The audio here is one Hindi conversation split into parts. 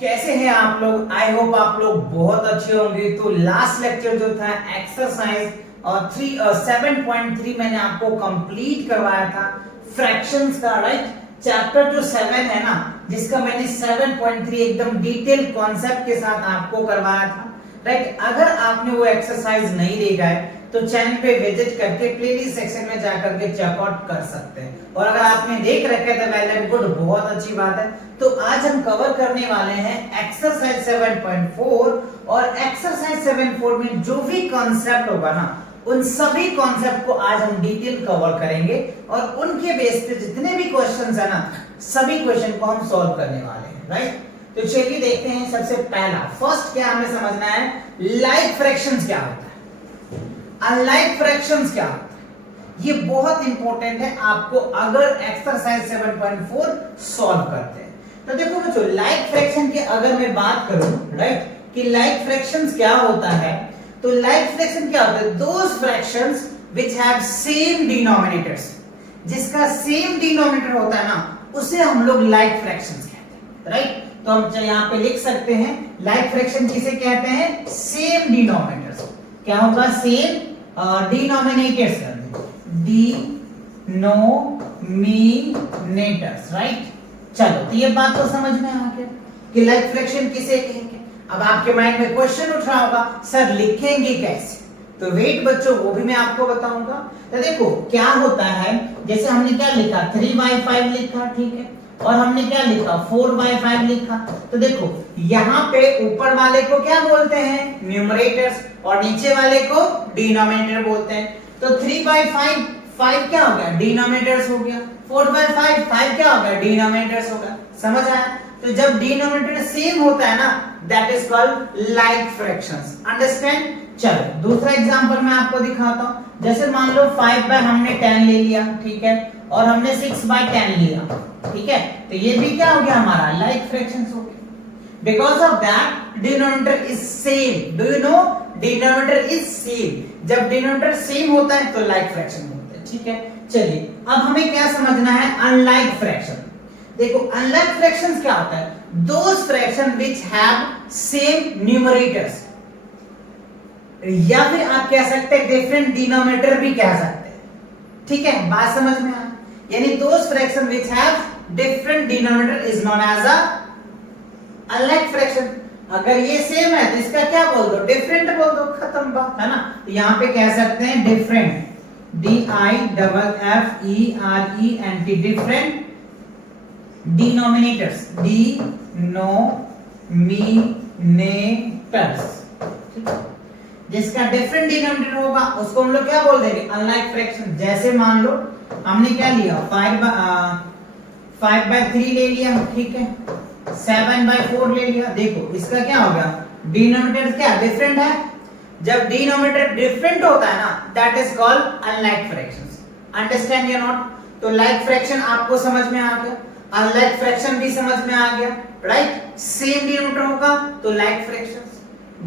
कैसे हैं आप लोग? आई होप आप लोग बहुत अच्छे होंगे। तो लास्ट लेक्चर जो था एक्सरसाइज 7.3 मैंने आपको कंप्लीट करवाया था फ्रैक्शंस का, राइट। चैप्टर जो 7 है ना, जिसका मैंने 7.3 एकदम डिटेल कॉन्सेप्ट के साथ आपको करवाया था, राइट। अगर आपने वो एक्सरसाइज नहीं देखा है तो चैनल पे विजिट करके प्लेलिस्ट सेक्शन में जाकर के चेकआउट कर सकते हैं। और अगर आपने देख रखे तो वेल एंड गुड, बहुत अच्छी बात है। तो आज हम कवर करने वाले हैं एक्सरसाइज 7.4 और एक्सरसाइज 7.4 में जो भी कॉन्सेप्ट होगा ना, उन सभी कॉन्सेप्ट को आज हम डिटेल कवर करेंगे और उनके बेस पे जितने भी क्वेश्चंस है ना, सभी क्वेश्चन को हम सॉल्व करने वाले हैं, राइट। तो चलिए देखते हैं। सबसे पहला फर्स्ट क्या हमें समझना है, लाइक फ्रैक्शंस क्या होता है, अनलाइक फ्रैक्शंस क्या होता है। ये बहुत इंपॉर्टेंट है आपको अगर एक्सरसाइज 7.4 सॉल्व करते हैं। तो देखो बच्चों, लाइक फ्रैक्शन की अगर मैं बात करूं, राइट, कि लाइक फ्रैक्शंस क्या होता है, तो लाइक फ्रैक्शन क्या होता है, those fractions which have same denominators, जिसका सेम डिनोमिनेटर होता है ना, उसे हम लोग लाइक फ्रैक्शंस कहते हैं, राइट। तो हम यहाँ पे लिख सकते हैं लाइक फ्रैक्शन किसे कहते हैं, सेम डिनोमिनेटर्स। क्या होगा, सेम डिनोमिनेटर्स, डिनोमिनेटर्स, राइट। चलो, तो ये बात तो समझ में आ गया कि लाइक फ्रैक्शन किसे कहेंगे। अब आपके माइंड में क्वेश्चन उठ रहा होगा, सर लिखेंगे कैसे? तो वेट बच्चों, वो भी मैं आपको बताऊंगा। तो देखो क्या होता है, जैसे हमने क्या लिखा, 3/5 लिखा, ठीक है, और हमने क्या लिखा, 4/5 लिखा। तो देखो यहाँ पे ऊपर वाले को क्या बोलते हैं, न्यूमरेटर्स, और नीचे वाले को डिनोमिनेटर बोलते हैं। तो 3/5 5 क्या हो गया, डिनोमिनेटर्स हो गया। 4/5 5 क्या हो गया, डिनोमिनेटर्स हो गया। समझ आया? तो जब डिनोमिनेटर सेम होता है ना, that is called like fractions. Understand? चलो दूसरा एग्जांपल मैं आपको दिखाता हूं। जैसे मान लो 5 हमने 10 ले लिया, ठीक है, और हमने 6/10 लिया, ठीक है। तो ये भी क्या हो गया, हमारा लाइक फ्रैक्शंस हो गया। Because of that, denominator is same. Do you know? Denominator is same. जब denominator same होता है तो like fraction होता है, ठीक है। चलिए अब हमें क्या समझना है, unlike fraction। देखो unlike fractions क्या होता है, those fraction which have same numerators, या फिर आप कह सकते हैं different denominator भी कह सकते हैं, ठीक है। बात समझ में आया? यानी those fraction which have different denominator is known as a unlike fraction. अगर ये सेम है तो इसका क्या बोल दो, डिफरेंट बोल दो, खत्म बात, है ना। तो यहाँ पे कह सकते हैं डिफरेंट, DIFFERENT, डिफरेंट डिनोमिनेटर्स, जिसका डिफरेंट डिनोमिनेटर होगा उसको हम लोग क्या बोल देंगे, अनलाइक फ्रैक्शन। जैसे मान लो हमने क्या लिया, 5/3 ले लिया, ठीक है, 7/4 ले लिया। देखो इसका क्या हो गया, डिनोमिनेटर क्या डिफरेंट है। जब डिनोमिनेटर डिफरेंट होता है ना, that is called unlike fractions. Understand या नॉट? तो लाइक फ्रैक्शन आपको समझ में आ गया, अनलाइक फ्रैक्शन भी समझ में आ गया, राइट। सेम डिनोमिनेटर होगा तो लाइक फ्रैक्शंस,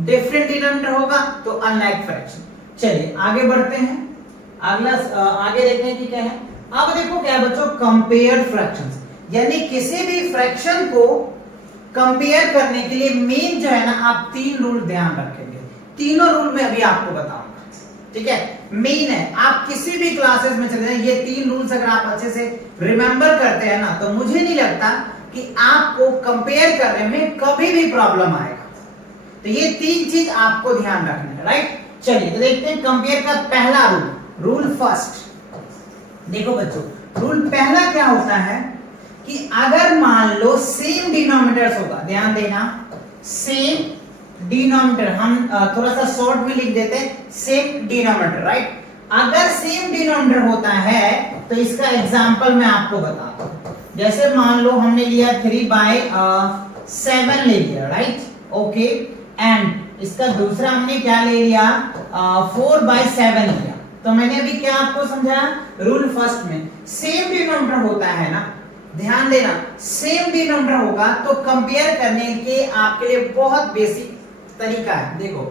डिफरेंट डिनोमिनेटर होगा तो अनलाइक फ्रैक्शन। चलिए आगे बढ़ते हैं, अगला आगे देखते हैं कि क्या है। अब देखो क्या बच्चों, कंपेयर फ्रैक्शंस, यानी किसी भी फ्रैक्शन को कंपेयर करने के लिए मेन जो है ना, आप 3 रूल ध्यान रखेंगे। तीनों रूल मैं अभी आपको बताऊंगा, ठीक है। मेन है, आप किसी भी क्लासेस में चले जाएं, ये 3 रूल्स अगर आप अच्छे से रिमेंबर करते हैं ना, तो मुझे नहीं लगता कि आपको कंपेयर करने में कभी भी प्रॉब्लम आएगा। तो ये 3 चीज आपको ध्यान रखना है, राइट। चलिए तो देखते हैं कंपेयर का पहला रूल फर्स्ट। देखो बच्चों, रूल पहला क्या होता है कि अगर मान लो सेम डिनोमिनेटर्स होगा, ध्यान देना, सेम डिनोमिनेटर, हम थोड़ा सा शॉर्ट में लिख देते हैं, सेम डिनोमिनेटर, राइट। अगर सेम डिनोमिनेटर होता है तो इसका एग्जांपल मैं आपको बताता हूं। जैसे मान लो हमने लिया 3/7 ले लिया, राइट, ओके, एंड इसका दूसरा हमने क्या ले लिया, 4/7 लिया। तो मैंने अभी क्या आपको समझाया, रूल फर्स्ट में सेम डिनोमिनेटर होता है ना, ध्यान देना, सेम डिनोमिनेटर होगा तो कंपेयर करने के आपके लिए बहुत बेसिक तरीका है। देखो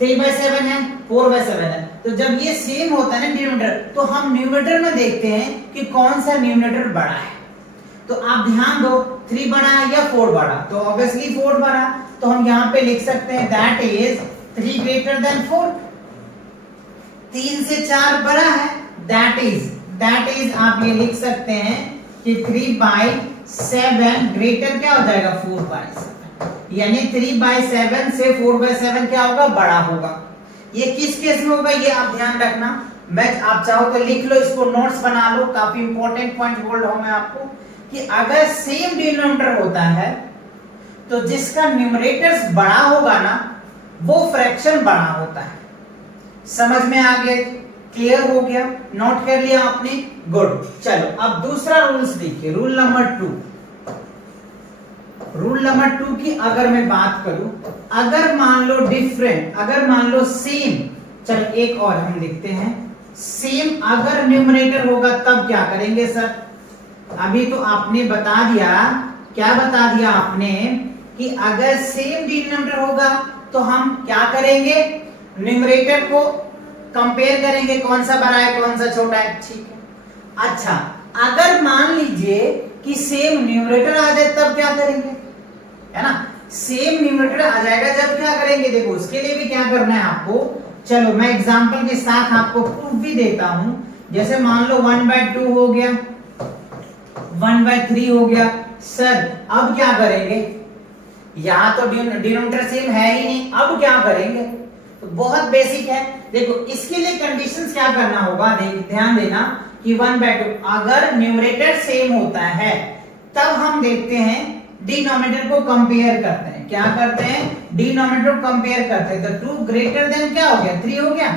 3/7 है, 4/7 है, तो जब ये सेम होता है ना डिनोमिनेटर, तो हम न्यूमरेटर में देखते हैं कि कौन सा न्यूमरेटर बड़ा है। तो आप ध्यान दो, 3 बड़ा है या 4 बड़ा, तो ऑब्वियसली 4 बड़ा, तो हम यहाँ पे लिख सकते हैं दैट इज 3 ग्रेटर देन 4। 3 से 4 बड़ा है, दैट इज आप ये लिख सकते हैं कि 3/7 ग्रेटर क्या हो जाएगा 4/7, यानी 3/7 से 4/7 क्या होगा बड़ा होगा। ये किस केस में होगा ये आप ध्यान रखना, मैं आप चाहो तो लिख लो, इसको नोट्स बना लो, काफी इंपॉर्टेंट पॉइंट बोल रहा हूं मैं आपको कि अगर सेम डिनोमिनेटर होता है तो जिसका न्यूमरेटर बड़ा होगा ना वो फ्रैक्शन बड़ा होता है। समझ में आ गया, क्लियर हो गया, नोट कर लिया आपने, गुड। चलो अब दूसरा रूल्स देखिए, रूल नंबर 2 की अगर मैं बात करूं, अगर मान लो डिफरेंट, अगर मान लो सेम, चलो एक और हम लिखते हैं, सेम अगर न्यूमरेटर होगा तब क्या करेंगे सर? अभी तो आपने बता दिया, क्या बता दिया आपने कि अगर सेम डिनोमिनेटर होगा तो हम क्या करेंगे, न्यूमरेटर को कंपेयर करेंगे, कौन सा बड़ा है कौन सा छोटा है, ठीक है। अच्छा अगर मान लीजिए कि सेम न्यूमरेटर आ जाए तब क्या करेंगे, है ना, सेम न्यूमरेटर आ जाएगा जब क्या करेंगे, देखो उसके लिए भी क्या करना है आपको, चलो मैं एग्जांपल के साथ आपको प्रूफ भी देता हूं। जैसे मान लो 1/2 हो गया, 1/3 हो गया, सर अब क्या करेंगे, यहां तो डिनोमिनेटर सेम है ही नहीं, अब क्या करेंगे, तो बहुत बेसिक है। देखो इसके लिए कंडीशंस क्या करना होगा, ध्यान देना कि 1/2 अगर न्यूमरेटर सेम होता है तब हम देखते हैं डिनोमिनेटर को कंपेयर करते हैं, क्या करते हैं, डिनोमिनेटर को कंपेयर करते हैं, तो 2 ग्रेटर देन क्या हो गया 3 हो गया,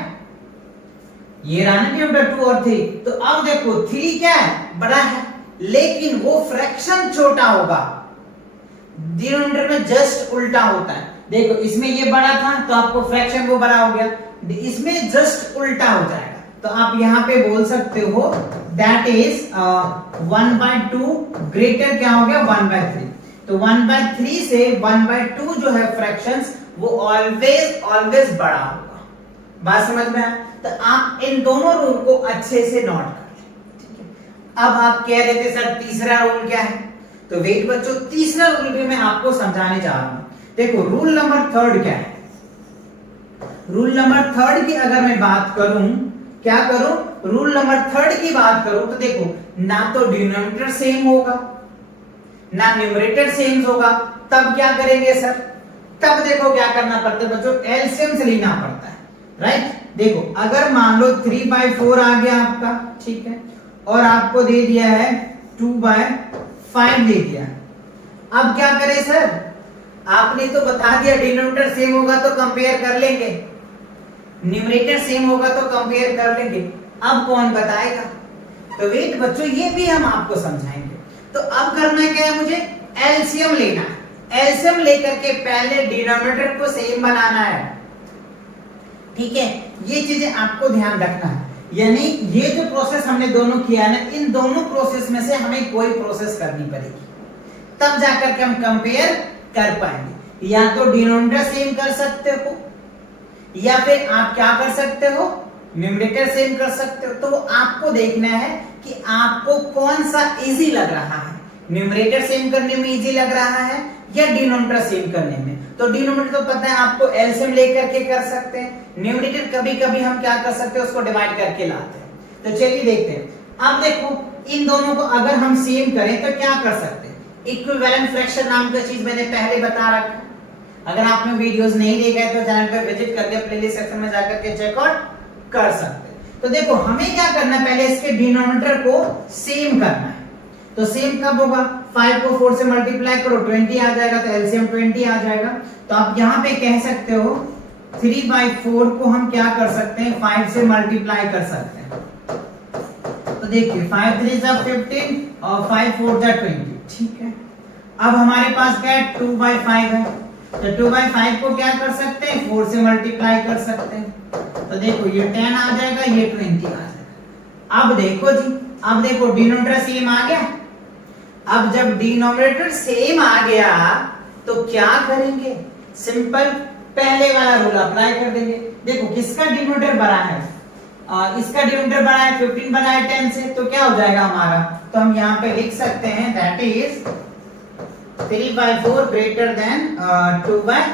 ये रहा ना डिनोमिनेटर 2 और 3, तो अब देखो 3 क्या है बड़ा है, लेकिन वो फ्रैक्शन छोटा होगा, डिनोमिनेटर में जस्ट उल्टा होता है। देखो इसमें ये बड़ा था तो आपको फ्रैक्शन वो बड़ा हो गया, इसमें जस्ट उल्टा हो जाएगा, तो आप यहां पे बोल सकते हो दैट इज 1/2 ग्रेटर क्या हो गया 1/3, तो 1/3 से 1/2 जो है फ्रैक्शंस वो ऑलवेज बड़ा होगा। बात समझ में आया? तो आप इन दोनों रूल को अच्छे से नोट कर लें, ठीक है। अब आप कह रहे थे सर तीसरा रूल क्या है, तो वेट बच्चों तीसरा रूल भी मैं आपको समझाने जा रहा हूं। देखो रूल नंबर 3 क्या है, रूल नंबर 3 की अगर मैं बात करूं, क्या करूं, रूल नंबर 3 की बात करूं तो देखो ना तो डिनोमिनेटर सेम होगा ना न्यूमरेटर सेम होगा, तब क्या करेंगे सर, तब देखो क्या करना पड़ता है बच्चों, एलसीएम से लेना पड़ता है, राइट। देखो अगर मान लो 3/4 आ गया आपका, ठीक है, और आपको दे दिया है 2/5 दे दिया, अब क्या करें सर, आपने तो बता दिया डिनोमिनेटर सेम होगा तो कंपेयर कर लेंगे, न्यूमरेटर सेम होगा तो कंपेयर कर लेंगे, अब कौन बताएगा, तो वेट बच्चों ये भी हम आपको समझाएंगे। तो अब करना क्या है, मुझे एलसीएम लेना है, एलसीएम लेकर के पहले डिनोमिनेटर को सेम बनाना है, ठीक है, ये चीजें आपको ध्यान रखना है। यानी ये जो प्रोसेस हमने दोनों किया है ना, इन दोनों प्रोसेस में से हमें कोई प्रोसेस करनी पड़ेगी, तब जाकर के हम कंपेयर कर पाएंगे। या तो डिनोमिनेटर सेम कर सकते हो या फिर आप क्या कर सकते हो, न्यूमरेटर सेम कर सकते हो। तो आपको देखना है कि आपको कौन सा इजी लग रहा है, न्यूमरेटर सेम करने में इजी लग रहा है या डिनोमिनेटर सेम करने में। तो डिनोमिनेटर तो पता है आपको एलसीएम लेकर के कर सकते हैं, न्यूमरेटर कभी कभी हम क्या कर सकते हैं उसको डिवाइड करके लाते हैं। तो चलिए देखते हैं। अब देखो इन दोनों को अगर हम सेम करें तो क्या कर सकते हैं, इक्विवेलेंट फ्रैक्शन नाम का चीज मैंने पहले बता रखा है, अगर आपने वीडियोस नहीं देखे तो चैनल पे विजिट करके प्लेलिस्ट सेक्शन में जाकर के चेकआउट कर सकते हैं। तो देखो हमें क्या करना है, पहले इसके डिनोमिनेटर को सेम करना है, तो सेम कब होगा, 5 को 4 से मल्टीप्लाई करो 20 आ जाएगा, तो एलसीएम 20 आ जाएगा। तो आप यहाँ पे कह सकते हो 3/4 को हम क्या कर सकते हैं 5 से मल्टीप्लाई कर सकते हैं। तो देखिए 5 3 जा 15 और 5 4 जा 20, ठीक है। अब हमारे पास क्या है 2/5 है, तो 2/5 को क्या कर सकते हैं 4 से मल्टीप्लाई कर सकते हैं, तो देखो ये 10 आ जाएगा, ये 20 आ जाएगा। अब देखो जी, अब देखो डिनोमिनेटर सेम आ गया, अब जब डिनोमिनेटर सेम आ गया तो क्या करेंगे, सिंपल पहले वाला रूल अप्लाई कर देंगे। देखो किसका डिनोमिनेटर बड़ा है, इसका डिनोमिनेटर बड़ा है 15 बड़ा है 10 से, तो क्या हो जाएगा हमारा, तो हम यहाँ पे लिख सकते हैं दैट इज 3/4 ग्रेटर देन 2/5।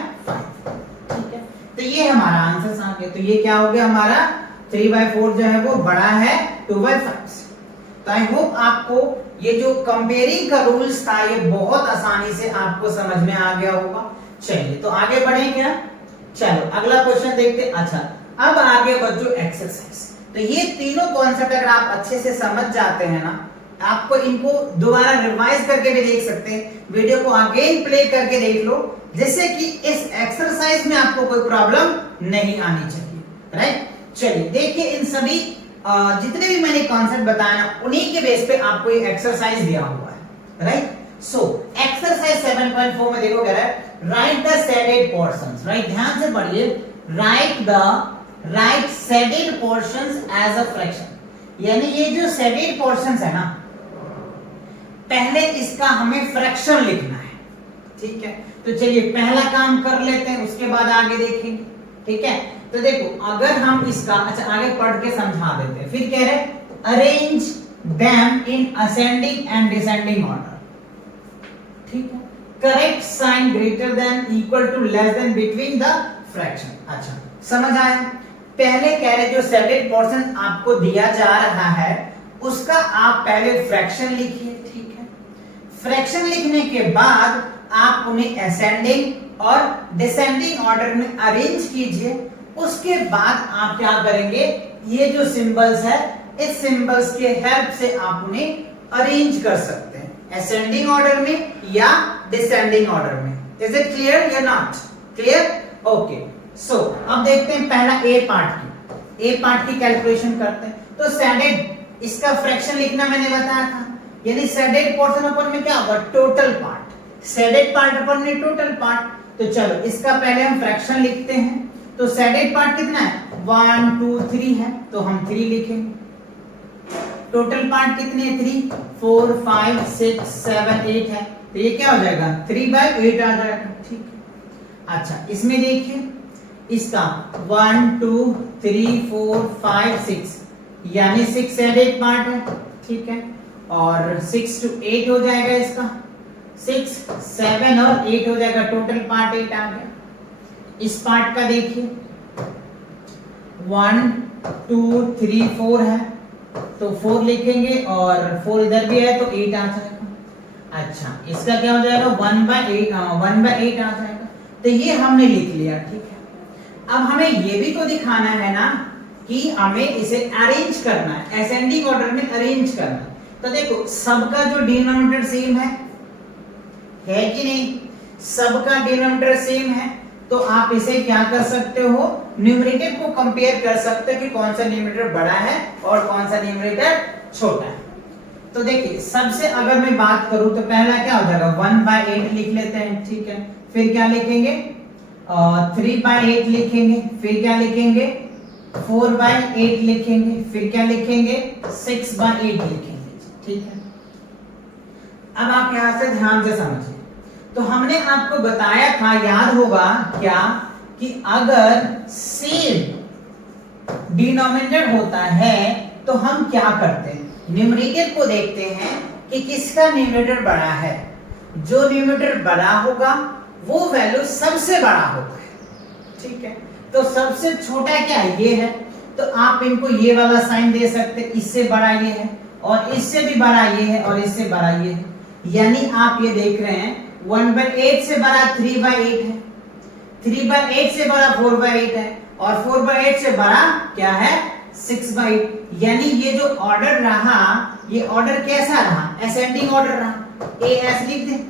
ठीक है, तो ये हमारा आंसर आ गया। तो ये क्या हो गया हमारा 3/4 जो है वो बड़ा है 2/5 से। तो आई होप आपको ये जो कंपेयरिंग का रूल्स था ये बहुत आसानी से आपको समझ में आ गया होगा। चलिए तो आगे बढ़े क्या? चलो अगला क्वेश्चन देखते। अच्छा अब आगे बच्चों एक्सरसाइज। तो ये तीनों कॉन्सेप्ट अगर आप अच्छे से समझ जाते हैं ना, आपको इनको दोबारा रिवाइज करके भी देख सकते हैं, वीडियो को अगेन प्ले करके देख लो, जिससे कि इस एक्सरसाइज में आपको कोई प्रॉब्लम नहीं आनी चाहिए। राइट, चलिए देखिए इन सभी जितने भी मैंने कॉन्सेप्ट बताया ना, उन्हीं के बेस पे आपको ये एक्सरसाइज दिया हुआ है। राइट, सो एक्सरसाइज 7.4 में देखो कह रहा है write the shaded portions. Right, ध्यान से पढ़िए, write shaded portions as a fraction. यानी ये जो शेडेड पोर्शंस है ना, पहले इसका हमें फ्रैक्शन लिखना है। ठीक है, तो चलिए पहला काम कर लेते हैं, उसके बाद आगे देखेंगे। ठीक है, तो देखो अगर हम इसका अच्छा आगे पढ़ के समझा देते हैं। फिर कह रहे arrange them in ascending and descending order. ठीक है, correct sign greater than equal to less than between the fraction. अच्छा समझ आया? पहले कह रहे जो शेडेड पोर्शन आपको दिया जा रहा है उसका आप पहले फ्रैक्शन लिखिए। ठीक है, फ्रैक्शन लिखने के बाद आप उन्हें असेंडिंग और डिसेंडिंग ऑर्डर में अरेंज कीजिए। उसके बाद आप क्या करेंगे, ये जो सिंबल्स है इस सिंबल्स के हेल्प से आप उन्हें अरेंज कर सकते हैं असेंडिंग ऑर्डर में या डिसेंडिंग ऑर्डर में। इज इट क्लियर या नॉट क्लियर? ओके, सो अब देखते हैं पहला ए पार्ट की कैलकुलेशन करते हैं। तो शेडेड इसका फ्रैक्शन लिखना मैंने बताया था, यानी शेडेड पोर्शन अपन में क्या होगा, टोटल पार्ट। शेडेड पार्ट अपन में टोटल पार्ट। तो चलो इसका पहले हम फ्रैक्शन लिखते हैं। तो शेडेड पार्ट कितना है, 1 2 3 है, तो हम 3 लिखेंगे। टोटल पार्ट कितने, 3 4 5 6 7 8 है, तो ये क्या हो जाएगा 3/8 आ जाएगा। ठीक है, अच्छा इसमें देखिए इसका 1 2 3 4 5 6 यानी 6 शेडेड पार्ट है। ठीक है, और 6 to 8 हो जाएगा इसका, 6 7 और 8 हो जाएगा, टोटल पार्ट 8 आ गया। इस पार्ट का देखिए 1 2 3 4 है, तो 4 लिखेंगे और 4 इधर भी है तो 8 आ जाएगा। अच्छा इसका क्या हो जाएगा 1/8 आ जाएगा। तो ये हमने लिख लिया। ठीक है, अब हमें ये भी तो दिखाना है ना कि हमें इसे अरेंज करना है, असेंडिंग ऑर्डर में अरेंज करना है। तो देखो सबका जो डिनोमिनेटर सेम है कि नहीं, सबका डिनोमिनेटर सेम है, तो आप इसे क्या कर सकते हो, न्यूमरेटर को कंपेयर कर सकते हो कि कौन सा न्यूमरेटर बड़ा है और कौन सा न्यूमरेटर छोटा है। तो देखिए सबसे अगर मैं बात करूं तो पहला क्या हो जाएगा 1/8 लिख लेते हैं। ठीक है, फिर क्या लिखेंगे 3/8 लिखेंगे, फिर क्या लिखेंगे 4/8 लिखेंगे, फिर क्या लिखेंगे 6/8 लिखेंगे। ठीक है, अब आप यहां से ध्यान से समझिए। तो हमने आपको बताया था, याद होगा क्या, कि अगर सेम डिनोमिनेटर होता है तो हम क्या करते हैं, न्यूमरेटर को देखते हैं कि किसका न्यूमरेटर बड़ा है। जो न्यूमरेटर बड़ा होगा वो वैल्यू सबसे बड़ा होता है। ठीक है, तो सबसे छोटा क्या है, ये है, तो आप इनको ये वाला साइन दे सकते, इससे बड़ा ये है और इससे भी बड़ा ये है और इससे बड़ा ये है। यानी आप ये देख रहे हैं 1/8 से बड़ा 3/8 है, 3/8 से बड़ा 4/8 है और 4/8 से बड़ा क्या है 6/8। यानी ये जो ऑर्डर रहा, ये ऑर्डर कैसा रहा, असेंडिंग ऑर्डर रहा। ए एस लिख दे,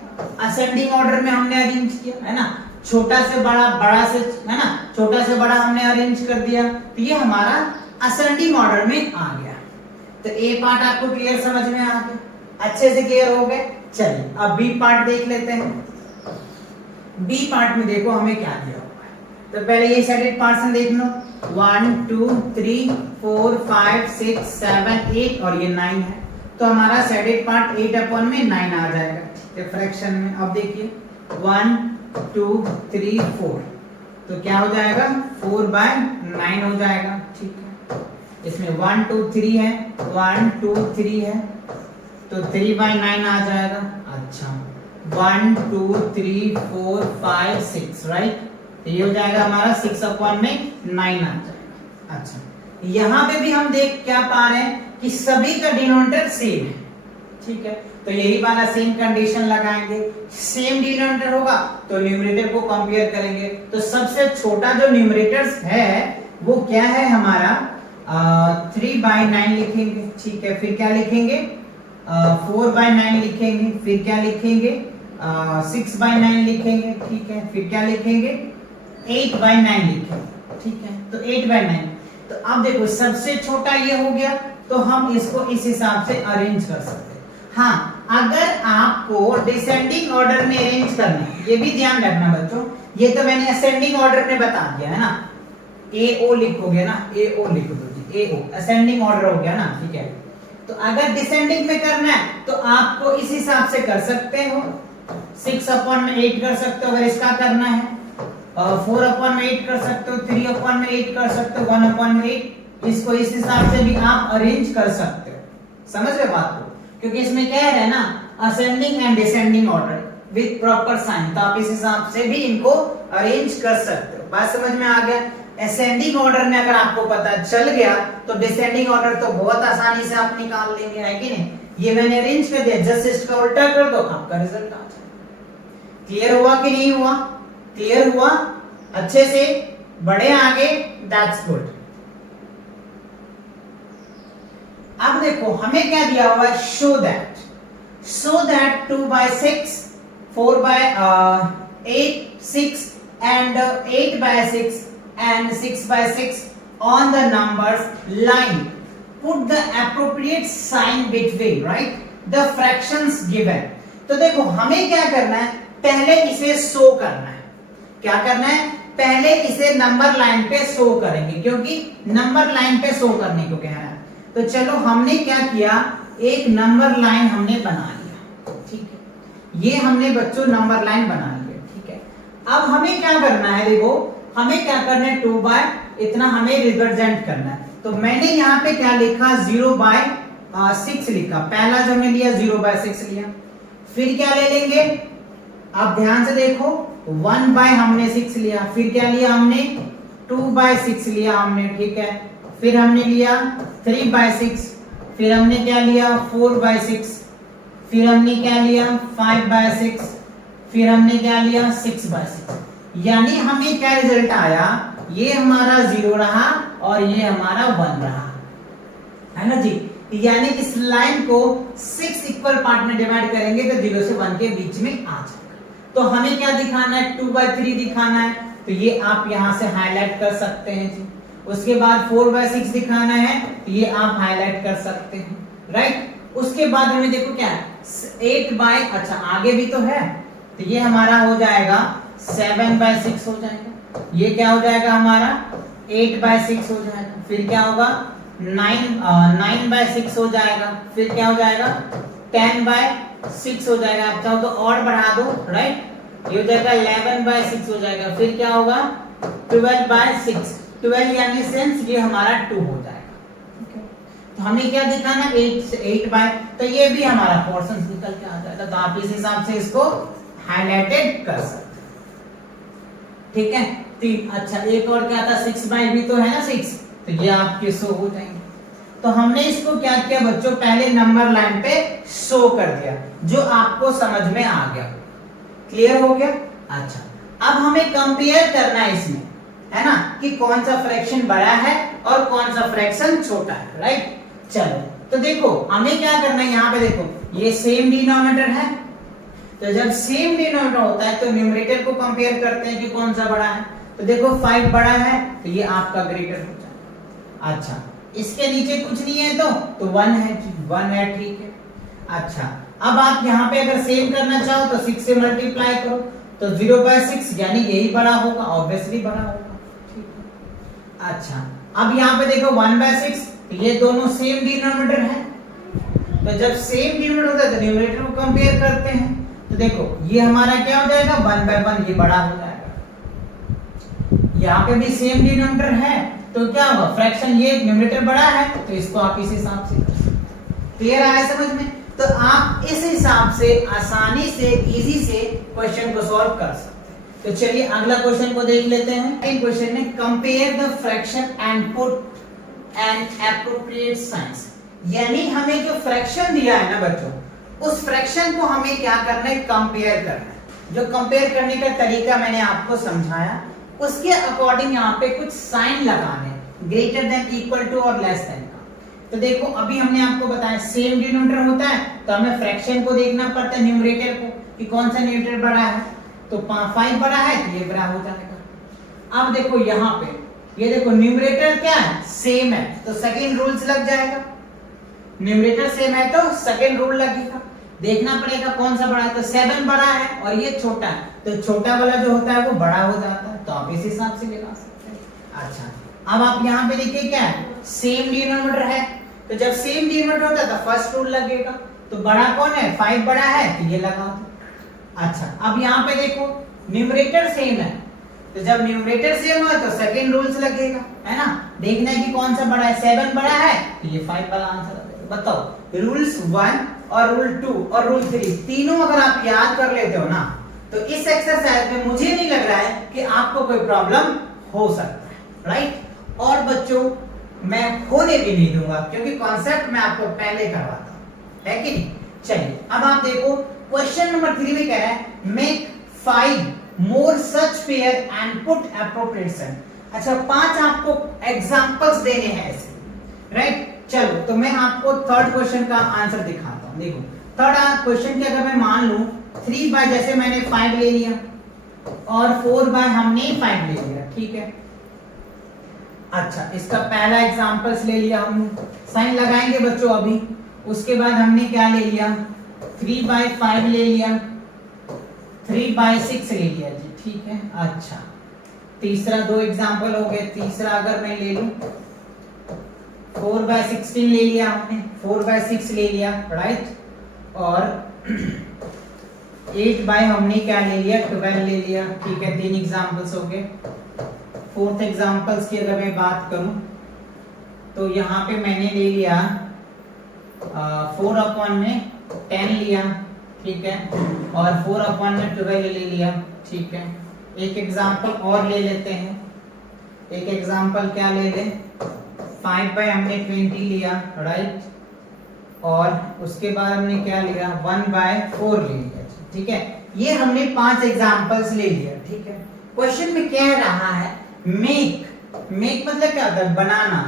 असेंडिंग ऑर्डर में हमने अरेंज किया है ना, छोटा से बड़ा, बड़ा से है ना, छोटा से बड़ा हमने अरेंज कर दिया, तो ये हमारा असेंडिंग ऑर्डर में आ गया। तो ए पार्ट आपको क्लियर समझ में आ गया, अच्छे से क्लियर हो गए। चलिए अब बी पार्ट देख लेते हैं। बी पार्ट में देखो हमें क्या दिया हुआ है। तो पहले ये शेडेड पार्ट्स देख लो, 1 2 3 4 5 6 7 8 और ये 9 है, तो हमारा शेडेड पार्ट 8/9 आ जाएगा। ठीक है, फ्रैक्शन में अब देखिए 1 2 3 4, तो क्या हो जाएगा 4/9 हो जाएगा। ठीक है, इसमें 1 2 3 है, 1 2 3 है, तो 3/9 आ जाएगा। अच्छा 1 2 3 4 5 6, राइट। तो ये हो जाएगा हमारा 6 में 9 आ जाएगा। अच्छा, यहाँ पे भी हम देख क्या पा रहे हैं कि सभी का डिनोमिनेटर सेम है, ठीक है। तो यही वाला सेम कंडीशन लगाएंगे, सेम डिनोमिनेटर होगा तो न्यूमरेटर को कंपेयर करेंगे। तो सबसे छोटा जो न्यूमरेटर है वो क्या है हमारा 3/9 लिखेंगे, ठीक है। फिर क्या लिखेंगे 4/9 लिखेंगे, फिर क्या लिखेंगे 6/9 लिखेंगे, ठीक है। फिर क्या लिखेंगे 8/9 लिखेंगे, ठीक है। तो 8/9, तो अब देखो सबसे छोटा ये हो गया, तो हम इसको इस हिसाब से अरेंज कर सकते हैं। हाँ, अगर आपको डिसेंडिंग ऑर्डर में अरेंज करना है, ये भी ध्यान रखना बच्चों, ये तो मैंने असेंडिंग ऑर्डर में बता दिया है ना, AO लिखोगे ना, AO लिख दो जी, AO असेंडिंग ऑर्डर हो गया ना, ठीक है। तो अगर डिसेंडिंग में करना है तो आपको इस हिसाब से कर सकते हो, 6/8 कर सकते हो अगर इसका करना है, 4/8 कर सकते हो, 3/8 कर सकते हो, 1/8, इसको इस हिसाब से भी आप अरेंज कर सकते हो। समझ रहे बात को? क्योंकि इसमें क्या है ना, ascending and descending order with proper sign, तो आप इस हिसाब से भी इनको अरेंज कर सकते हो। बात समझ में आ गया? असेंडिंग ऑर्डर में अगर आपको पता चल गया तो डिसेंडिंग ऑर्डर तो बहुत आसानी से आप निकाल लेंगे, है कि नहीं। ये मैंने अरेंज कर दिया, जस्ट इसका उल्टा कर दो, आपका रिजल्ट आ जाएगा। क्लियर हुआ कि नहीं हुआ? क्लियर हुआ? अच्छे से बढ़े आगे, दैट्स गुड। अब देखो हमें क्या दिया हुआ है, show that 2/6, 4/8, 6 and 8/6 and 6/6 on the numbers line. Put the appropriate sign between, right, the fractions given. तो देखो हमें क्या करना है, पहले इसे शो करना है। क्या करना है? पहले इसे नंबर लाइन पे शो करेंगे, क्योंकि नंबर लाइन पे शो करने को कह रहा है। तो चलो हमने क्या किया, एक नंबर लाइन हमने बना लिया, ठीक है। ये हमने बच्चों नंबर लाइन बना लिया, ठीक है। अब हमें क्या करना है, देखो हमें क्या करना है, 2 इतना हमें रिप्रेजेंट करना है। तो मैंने यहाँ पे क्या लिखा, 0/6 लिखा। पहला जो हमने लिया 0/6 लिया। फिर क्या ले लेंगे, आप ध्यान से देखो, 1/6 लिया। फिर क्या लिया हमने, 2/6 लिया हमने, ठीक है। फिर हमने लिया 3/6, फिर हमने क्या लिया 4/6, फिर हमने क्या लिया 5/6, फिर हमने क्या लिया 6/6। यानी हमें क्या रिजल्ट आया, ये हमारा 0 रहा और ये हमारा 1 रहा, है ना जी। यानी इस लाइन को 6 इक्वल पार्ट में डिवाइड करेंगे तो 0 से 1 के बीच में आ जाएगा। तो हमें क्या दिखाना है, 2/3 दिखाना है, तो ये आप यहां से हाईलाइट कर सकते हैं जी। उसके बाद 4/6 दिखाना है, तो ये आप हाईलाइट कर सकते हैं, राइट। उसके बाद हमें देखो क्या है, 8 अच्छा आगे भी तो है, तो ये हमारा हो जाएगा 7/6 हो जाएगा। ये क्या हो जाएगा हमारा 8/6 हो जाएगा। फिर क्या होगा 9/6 हो जाएगा। फिर क्या हो जाएगा 10/6 हो जाएगा। आप चाहो तो और बढ़ा दो, राइट। ये हो जाएगा 11/6 हो जाएगा। फिर क्या होगा 12/6, 12 यानी सेंस ये हमारा 2 हो जाएगा। तो हमें क्या दिखाना 8 तो ये भी हमारा पोर्शन निकल के आ जाएगा। तो आप इस हिसाब से इसको हाईलाइटेड कर सकते, ठीक है। तीन, अच्छा एक और क्या था 6 भी तो है ना 6, तो ये आपके शो हो जाएंगे। तो हमने इसको क्या किया बच्चों, पहले नंबर लाइन पे शो कर दिया, जो आपको समझ में आ गया। क्लियर हो गया? अच्छा, अब हमें कंपेयर करना है इसमें, है ना, कि कौन सा फ्रैक्शन बड़ा है और कौन सा फ्रैक्शन छोटा है, राइट। चलो तो देखो हमें क्या करना है, यहाँ पे देखो ये सेम डिनोमिनेटर है, तो जब सेम डिनोमिनेटर होता है तो न्यूमरेटर को कंपेयर करते हैं कि कौन सा बड़ा है। तो देखो 5 बड़ा है तो ये आपका ग्रेटर हो जाएगा। अच्छा, इसके नीचे कुछ नहीं है तो 1 है, 1 है, ठीक है। अच्छा, अब आप यहाँ पे अगर सेम करना चाहो तो 6 से मल्टीप्लाई करो, तो 0/6 यानी यही बड़ा होगा, ऑब्वियसली बड़ा होगा, ठीक है। अच्छा, अब यहाँ पे देखो 1/6, तो ये दोनों सेम डिनोमिनेटर है, तो जब सेम डिनोमिनेटर होता है तो न्यूमरेटर को कंपेयर करते हैं। तो देखो ये हमारा क्या हो जाएगा 1/1, ये बड़ा हो जाएगा। यहाँ पे भी सेम डिनोमिनेटर है तो क्या होगा फ्रैक्शन, ये न्यूमरेटर बड़ा है तो इसको आप इस हिसाब से कर सकते हैं। क्लियर आया समझ में? तो आप इस हिसाब से आसानी से इजी से क्वेश्चन को सॉल्व कर सकते हैं। तो चलिए अगला क्वेश्चन को देख लेते हैं। इन क्वेश्चन में compare the fraction and put an appropriate science, यानी हमें जो फ्रैक्शन दिया है ना बच्चों, उस फ्रैक्शन को हमें क्या करना है, कंपेयर करना है। जो कंपेयर करने का तरीका मैंने आपको समझाया, उसके अकॉर्डिंग यहाँ पे कुछ साइन लगाने, ग्रेटर देन, इक्वल टू और लेस देन का। तो देखो अभी हमने आपको बताया सेम डिनोमिनेटर होता है तो हमें फ्रैक्शन को देखना पड़ता है, न्यूमरेटर को, कि कौन सा न्यूमरेटर बड़ा है। तो 5 बड़ा है तो ये बड़ा हो जाएगा। अब देखो यहाँ पे ये देखो न्यूमरेटर क्या है, सेम है, तो सेकंड रूल्स लग जाएगा। न्यूमरेटर सेम है तो सेकंड रूल लगेगा। देखना पड़ेगा कौन सा बड़ा है, तो 7 बड़ा है और ये छोटा है, तो छोटा वाला जो होता है वो बड़ा हो जाता है, तो आप इस हिसाब से लगा सकते हैं। अच्छा अब आप यहाँ पे देखिए क्या है, सेम डिनोमिनेटर है, तो जब सेम डिनोमिनेटर होता है तो फर्स्ट रूल लगेगा। तो बड़ा कौन है, 5 बड़ा है तो ये लगा दो। अच्छा अब यहाँ पे देखो न्यूमरेटर सेम है, तो जब न्यूमरेटर सेम है तो सेकंड रूल्स लगेगा, है ना। देखना है कि कौन सा बड़ा है, 7 बड़ा है तो ये 5 वाला आंसर आएगा। बताओ रूल्स 1 और रूल 2 और रूल 3 तीनों अगर आप याद कर लेते हो ना, तो इस एक्सरसाइज में मुझे नहीं लग रहा है कि आपको कोई प्रॉब्लम हो सकता है, राइट। और बच्चों मैं होने भी नहीं दूंगा, क्योंकि कॉन्सेप्ट मैं आपको पहले करवाता हूं, है कि नहीं। चलिए अब आप देखो क्वेश्चन नंबर 3 में कह रहा है make 5 more such pair and put appropriate sign. अच्छा 5 आपको एग्जांपल्स देने हैं ऐसे, राइट। चलो तो मैं आपको थर्ड क्वेश्चन का आंसर दिखाता हूं। देखो थर्ड क्वेश्चन की अगर मैं मान लूं 3 बाय, जैसे मैंने 5 ले लिया और 4 बाय हमने 5 ले लिया, ठीक है। अच्छा इसका पहला एग्जांपल्स ले लिया हमने, साइन लगाएंगे बच्चों अभी। उसके बाद हमने क्या ले लिया, 3 बाय 5 ले लिया, 3 बाय 6 ले लिया जी, ठीक है। अच्छा तीसरा 2 एग्जांपल हो गए। तीसरा अगर मैं ले लूं 4 बाय 16 ले लिया हमने, 4 बाय 6 ले लिया, राइट। और 8 बाय हमने क्या ले लिया, 12 ले लिया, ठीक है। 3 एग्जांपल्स हो गए। फोर्थ एग्जांपल्स की अगर मैं बात करूं तो यहाँ पे मैंने ले लिया 4 अपॉन में 10 लिया, ठीक है। और 4 अपॉन में 12 ले लिया, ठीक है। एक एग्जांपल और ले लेते हैं। एक एग्जांपल क्या ले लें, 5 बाय हमने 20 लिया, राइट। और उसके बाद हमने क्या लिया, 1 बाय 4 ले लिया, ठीक है। ये हमने 5 एग्जांपल्स ले लिया, ठीक है। क्वेश्चन में कह रहा है मेक मतलब क्या होता है, बनाना।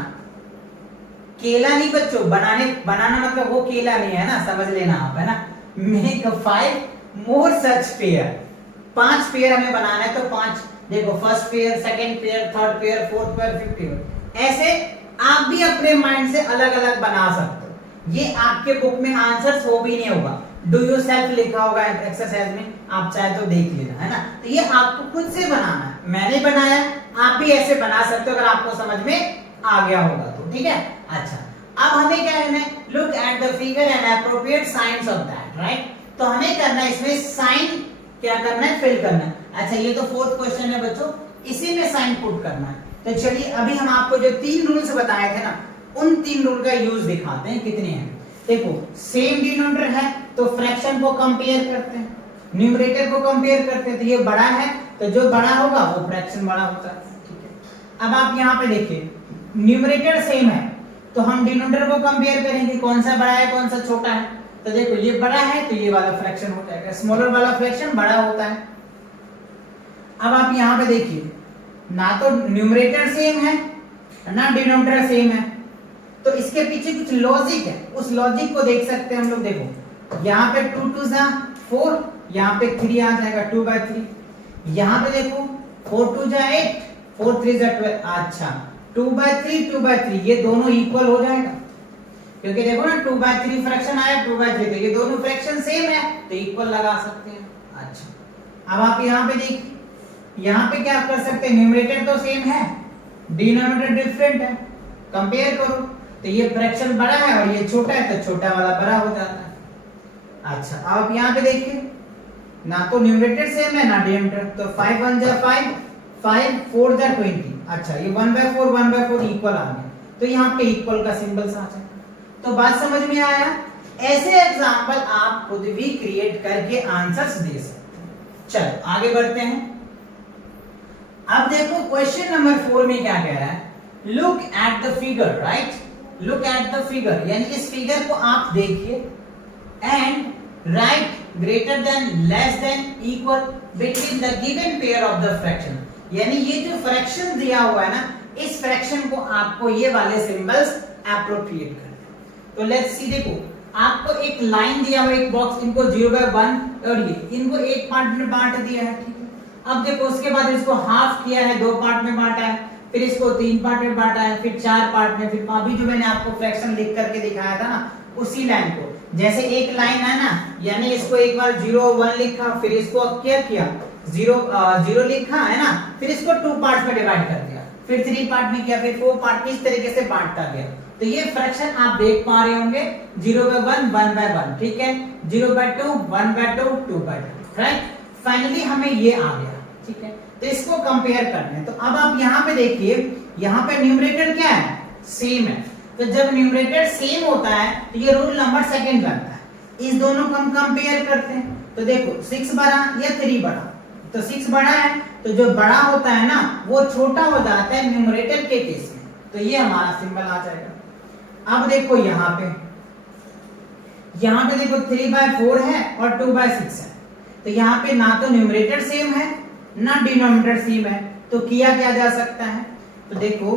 केला नहीं बच्चों, बनाना मतलब वो केला नहीं है ना, समझ लेना आप, है ना। Make 5 more such pair, 5 pair हमें बनाना है, तो 5 देखो, first pair, second pair, third pair, fourth pair, fifth pair, ऐसे आप भी अपने माइंड से अलग अलग बना सकते हो। ये आपके बुक में आंसर्स हो भी नहीं होगा, डू यू सेल्फ लिखा होगा एक्सरसाइज में, आप चाहे तो देख लेना, है ना। तो ये आपको खुद से बनाना है, मैंने बनाया, आप भी ऐसे बना सकते हो अगर आपको समझ में आ गया होगा तो, ठीक है। अच्छा अब हमें क्या करना है, look at the figure and appropriate science of that, right. तो हमें करना है इसमें साइन क्या करना है, फिल करना है। अच्छा ये तो फोर्थ क्वेश्चन है बच्चों, इसी में साइन पुट करना है। तो चलिए अभी हम आपको जो 3 रूल्स बताए थे ना, उन 3 रूल का यूज दिखाते हैं कितने हैं। देखो सेम डिनोमिनेटर है तो फ्रैक्शन को कंपेयर करते हैं, न्यूमरेटर को कंपेयर करते हैं, तो ये बड़ा है तो जो बड़ा होगा वो फ्रैक्शन बड़ा होता है, ठीक है। अब आप यहाँ पे देखिए न्यूमरेटर सेम है तो हम डिनोमिनेटर को कंपेयर करेंगे, कौन सा बड़ा है कौन सा छोटा है। तो देखो ये बड़ा है तो ये वाला फ्रैक्शन हो जाएगा, स्मॉलर वाला फ्रैक्शन बड़ा होता है। अब आप यहाँ पे देखिए ना तो न्यूमरेटर सेम है ना डिनोमिनेटर सेम है, तो इसके पीछे कुछ लॉजिक है, उस लॉजिक को देख सकते हैं हम लोग। देखो यहाँ पे 2 2 जा 4, यहाँ पे 3 आ जाएगा 2 बाय 3, यहाँ पे देखो 4 2 जा 8, 4 3 जा 12। अच्छा 2 बाय 3 2 बाय 3 ये दोनों इक्वल हो जाएगा, क्योंकि देखो ना 2 बाय 3 फ्रैक्शन आया 2 बाय 3, तो ये दोनों फ्रैक्शन सेम है तो इक्वल लगा सकते हैं। अच्छा अब आप यहाँ पे देखिए, यहाँ पे क्या कर सकते हैं, न्यूमरेटर तो सेम है, डिनोमिनेटर डिफरेंट है, कंपेयर करो तो ये फ्रैक्शन बड़ा है और ये छोटा है तो छोटा वाला बड़ा हो जाता है। अच्छा आप यहाँ पे देखिए ना तो न्यूमरेटर सेम है ना डिनोमिनेटर, तो 5 1 जा 5, 5 4 जा 20। अच्छा ये 1 बाय 4 1 बाय 4 इक्वल आ गया, तो यहाँ पे इक्वल का सिंबल आ जाएगा। तो बात समझ में आया ऐसे एग्जाम्पल आप खुद भी क्रिएट करके आंसर्स दे सकते हैं। चलो आगे बढ़ते हैं। अब देखो क्वेश्चन नंबर 4 में क्या कह रहा है, look at the figure, right, look at the figure, यानी इस फिगर को आप देखिए and right greater than, less than, equal between the given pair of the fraction, यानी ये जो फ्रैक्शन दिया हुआ है ना, इस फ्रैक्शन को आपको ये वाले सिंबल्स एप्रोप्रिएट करना। तो लेट्स सी, देखो आपको एक लाइन दिया हुआ, एक बॉक्स, इनको 0/1 और ये इनको एक पार्ट में बांट दिया है, ठीक है। अब देखो उसके बाद इसको हाफ किया है, 2 पार्ट में बांटा है, फिर इसको 3 पार्ट में बांटा है, फिर 4 पार्ट में, फिर अभी जो मैंने आपको फ्रैक्शन लिख करके दिखाया था ना, उसी लाइन को, जैसे एक लाइन है ना, यानी इसको एक बार 0 1 लिखा, फिर इसको क्या किया 0 लिखा है ना, फिर इसको 2 पार्ट्स में डिवाइड कर दिया, फिर 3 पार्ट में किया, फिर 4 पार्ट में, इस तरीके से बांटता गया। तो ये फ्रैक्शन आप देख पा रहे होंगे 0/1 1/1, ठीक है, 0/2 1/2 2/2, राइट। फाइनली हमें ये आ गया, ठीक है। तो इसको कंपेयर करना है, तो अब आप यहाँ पे देखिए, यहाँ पे न्यूमरेटर क्या है, सेम है। तो जब न्यूमरेटर सेम होता है तो ये रूल नंबर सेकंड लगता है, इस दोनों को हम कंपेयर करते हैं। तो देखो 6 बड़ा या 3 बड़ा, तो 6 बड़ा है, तो जो बड़ा होता है ना वो छोटा हो जाता है न्यूमरेटर के केस में, तो ये हमारा सिंबल आ जाएगा। अब देखो यहाँ पे देखो 3/4 है और 2/6 है, तो यहाँ पे ना तो न्यूमरेटर सेम है ना डिनोमिनेटर सेम है, तो किया क्या जा सकता है, तो देखो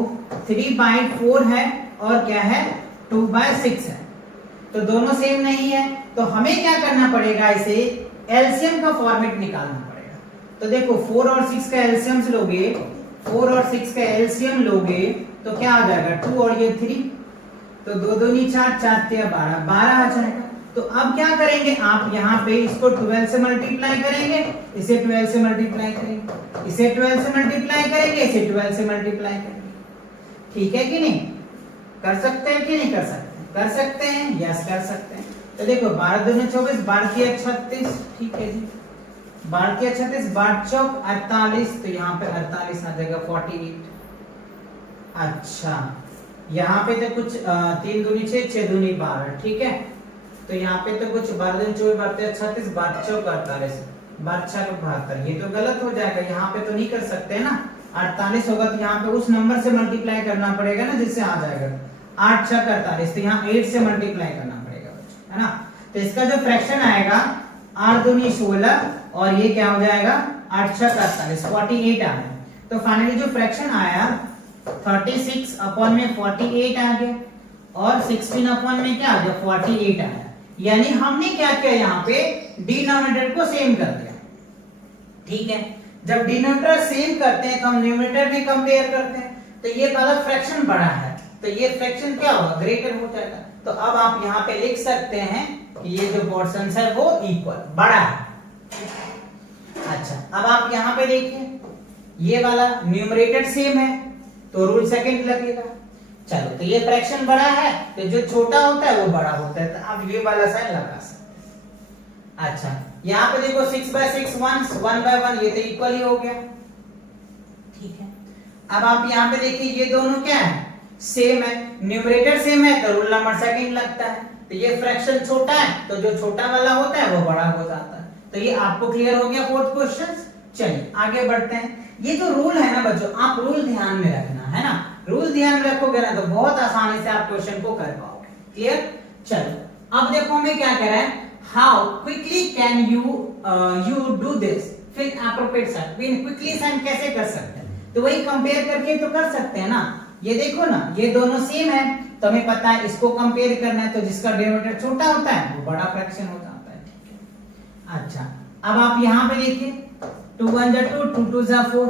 3/4 है और क्या है 2/6 है, तो दोनों सेम नहीं है, तो हमें क्या करना पड़ेगा, इसे एलसीएम का फॉर्मेट निकालना पड़ेगा। तो देखो 4 और 6 का एलसीएम लोगे, 4 और 6 का एलसीएम लोगे तो क्या आ जाएगा 2 और ये 3, तो 2 दूनी 4 4 3 12 12 आ जाएगा। तो अब क्या करेंगे, आप यहाँ पे इसको 12 से मल्टीप्लाई करेंगे, इसे 12 से मल्टीप्लाई करेंगे, इसे 12 से मल्टीप्लाई करेंगे, इसे 12 से मल्टीप्लाई करेंगे, ठीक है कि नहीं, कर सकते हैं कि नहीं कर सकते, कर सकते हैं, यस कर सकते हैं। तो देखो 12 दूनी 24, 12 की 36, ठीक है जी, 12 की 36, 12 चौक 48, तो यहाँ पे 48 आ जाएगा 48। अच्छा यहाँ पे तो कुछ 3 दूनी 6 6 दूनी 12, ठीक है, तो यहाँ पे तो कुछ 12 दूनी 24 12 36 12 चौक 48 12 6 72, ये तो गलत हो जाएगा, यहाँ पे तो नहीं कर सकते ना, 48 होगा तो यहाँ पे उस नंबर से मल्टीप्लाई करना पड़ेगा ना जिससे आ जाएगा 8 6 48, तो यहाँ 8 से मल्टीप्लाई करना पड़ेगा बच्चों, है ना। तो इसका जो फ्रैक्शन आएगा 8 दूनी 16 और ये क्या हो जाएगा 8 6 48 48 आ गया। तो फाइनली जो फ्रैक्शन आया 36 अपॉन में 48 आ गया और 16 अपॉन में क्या आ गया 48 आया, यानी हमने क्या किया यहाँ पे डिनोमिनेटर को सेम कर दिया, ठीक है। जब डिनोमिनेटर सेम करते हैं तो हम न्यूमरेटर में कंपेयर करते हैं, तो ये वाला फ्रैक्शन बड़ा है तो ये फ्रैक्शन क्या होगा ग्रेटर हो जाएगा। तो अब आप यहाँ पे लिख सकते हैं कि ये जो पोर्शन है वो इक्वल बड़ा है। अच्छा अब आप यहाँ पे देखिए ये वाला न्यूमरेटर सेम है तो रूल सेकंड लगेगा। चलो तो ये फ्रैक्शन बड़ा है तो जो छोटा होता है वो बड़ा होता है, तो आप ये वाला साइन लगा सकते हैं। अच्छा यहाँ पे देखो 6/6 1/1 ये तो इक्वल ही हो गया, ठीक है। अब आप यहाँ पे देखिए ये दोनों क्या है सेम है, न्यूमरेटर सेम है तो रूल नंबर सेकंड लगता है। तो ये फ्रैक्शन छोटा है तो जो छोटा वाला होता है वो बड़ा हो जाता है। तो ये आपको क्लियर हो गया फोर्थ क्वेश्चन। चलिए आगे बढ़ते हैं। ये जो रूल है ना बच्चों आप रूल ध्यान में रखना है ना, रूल ध्यान में रखोगे ना तो बहुत आसानी से आप क्वेश्चन को कर पाओगे। क्लियर। चलो अब देखो हमें क्या कह रहा है, how quickly can you do this फिर एप्रोप्रिएट सेट, क्विकली सेट कैसे कर सकते हैं, तो वही कंपेयर करके तो कर सकते हैं ना। ये देखो ना ये दोनों सेम है तो हमें पता है इसको कंपेयर करना है, तो जिसका डिनोमिनेटर छोटा होता है वो बड़ा फ्रैक्शन हो जाता है, ठीक है। अच्छा अब आप यहाँ पे देखिए 2 1 2 2 2 4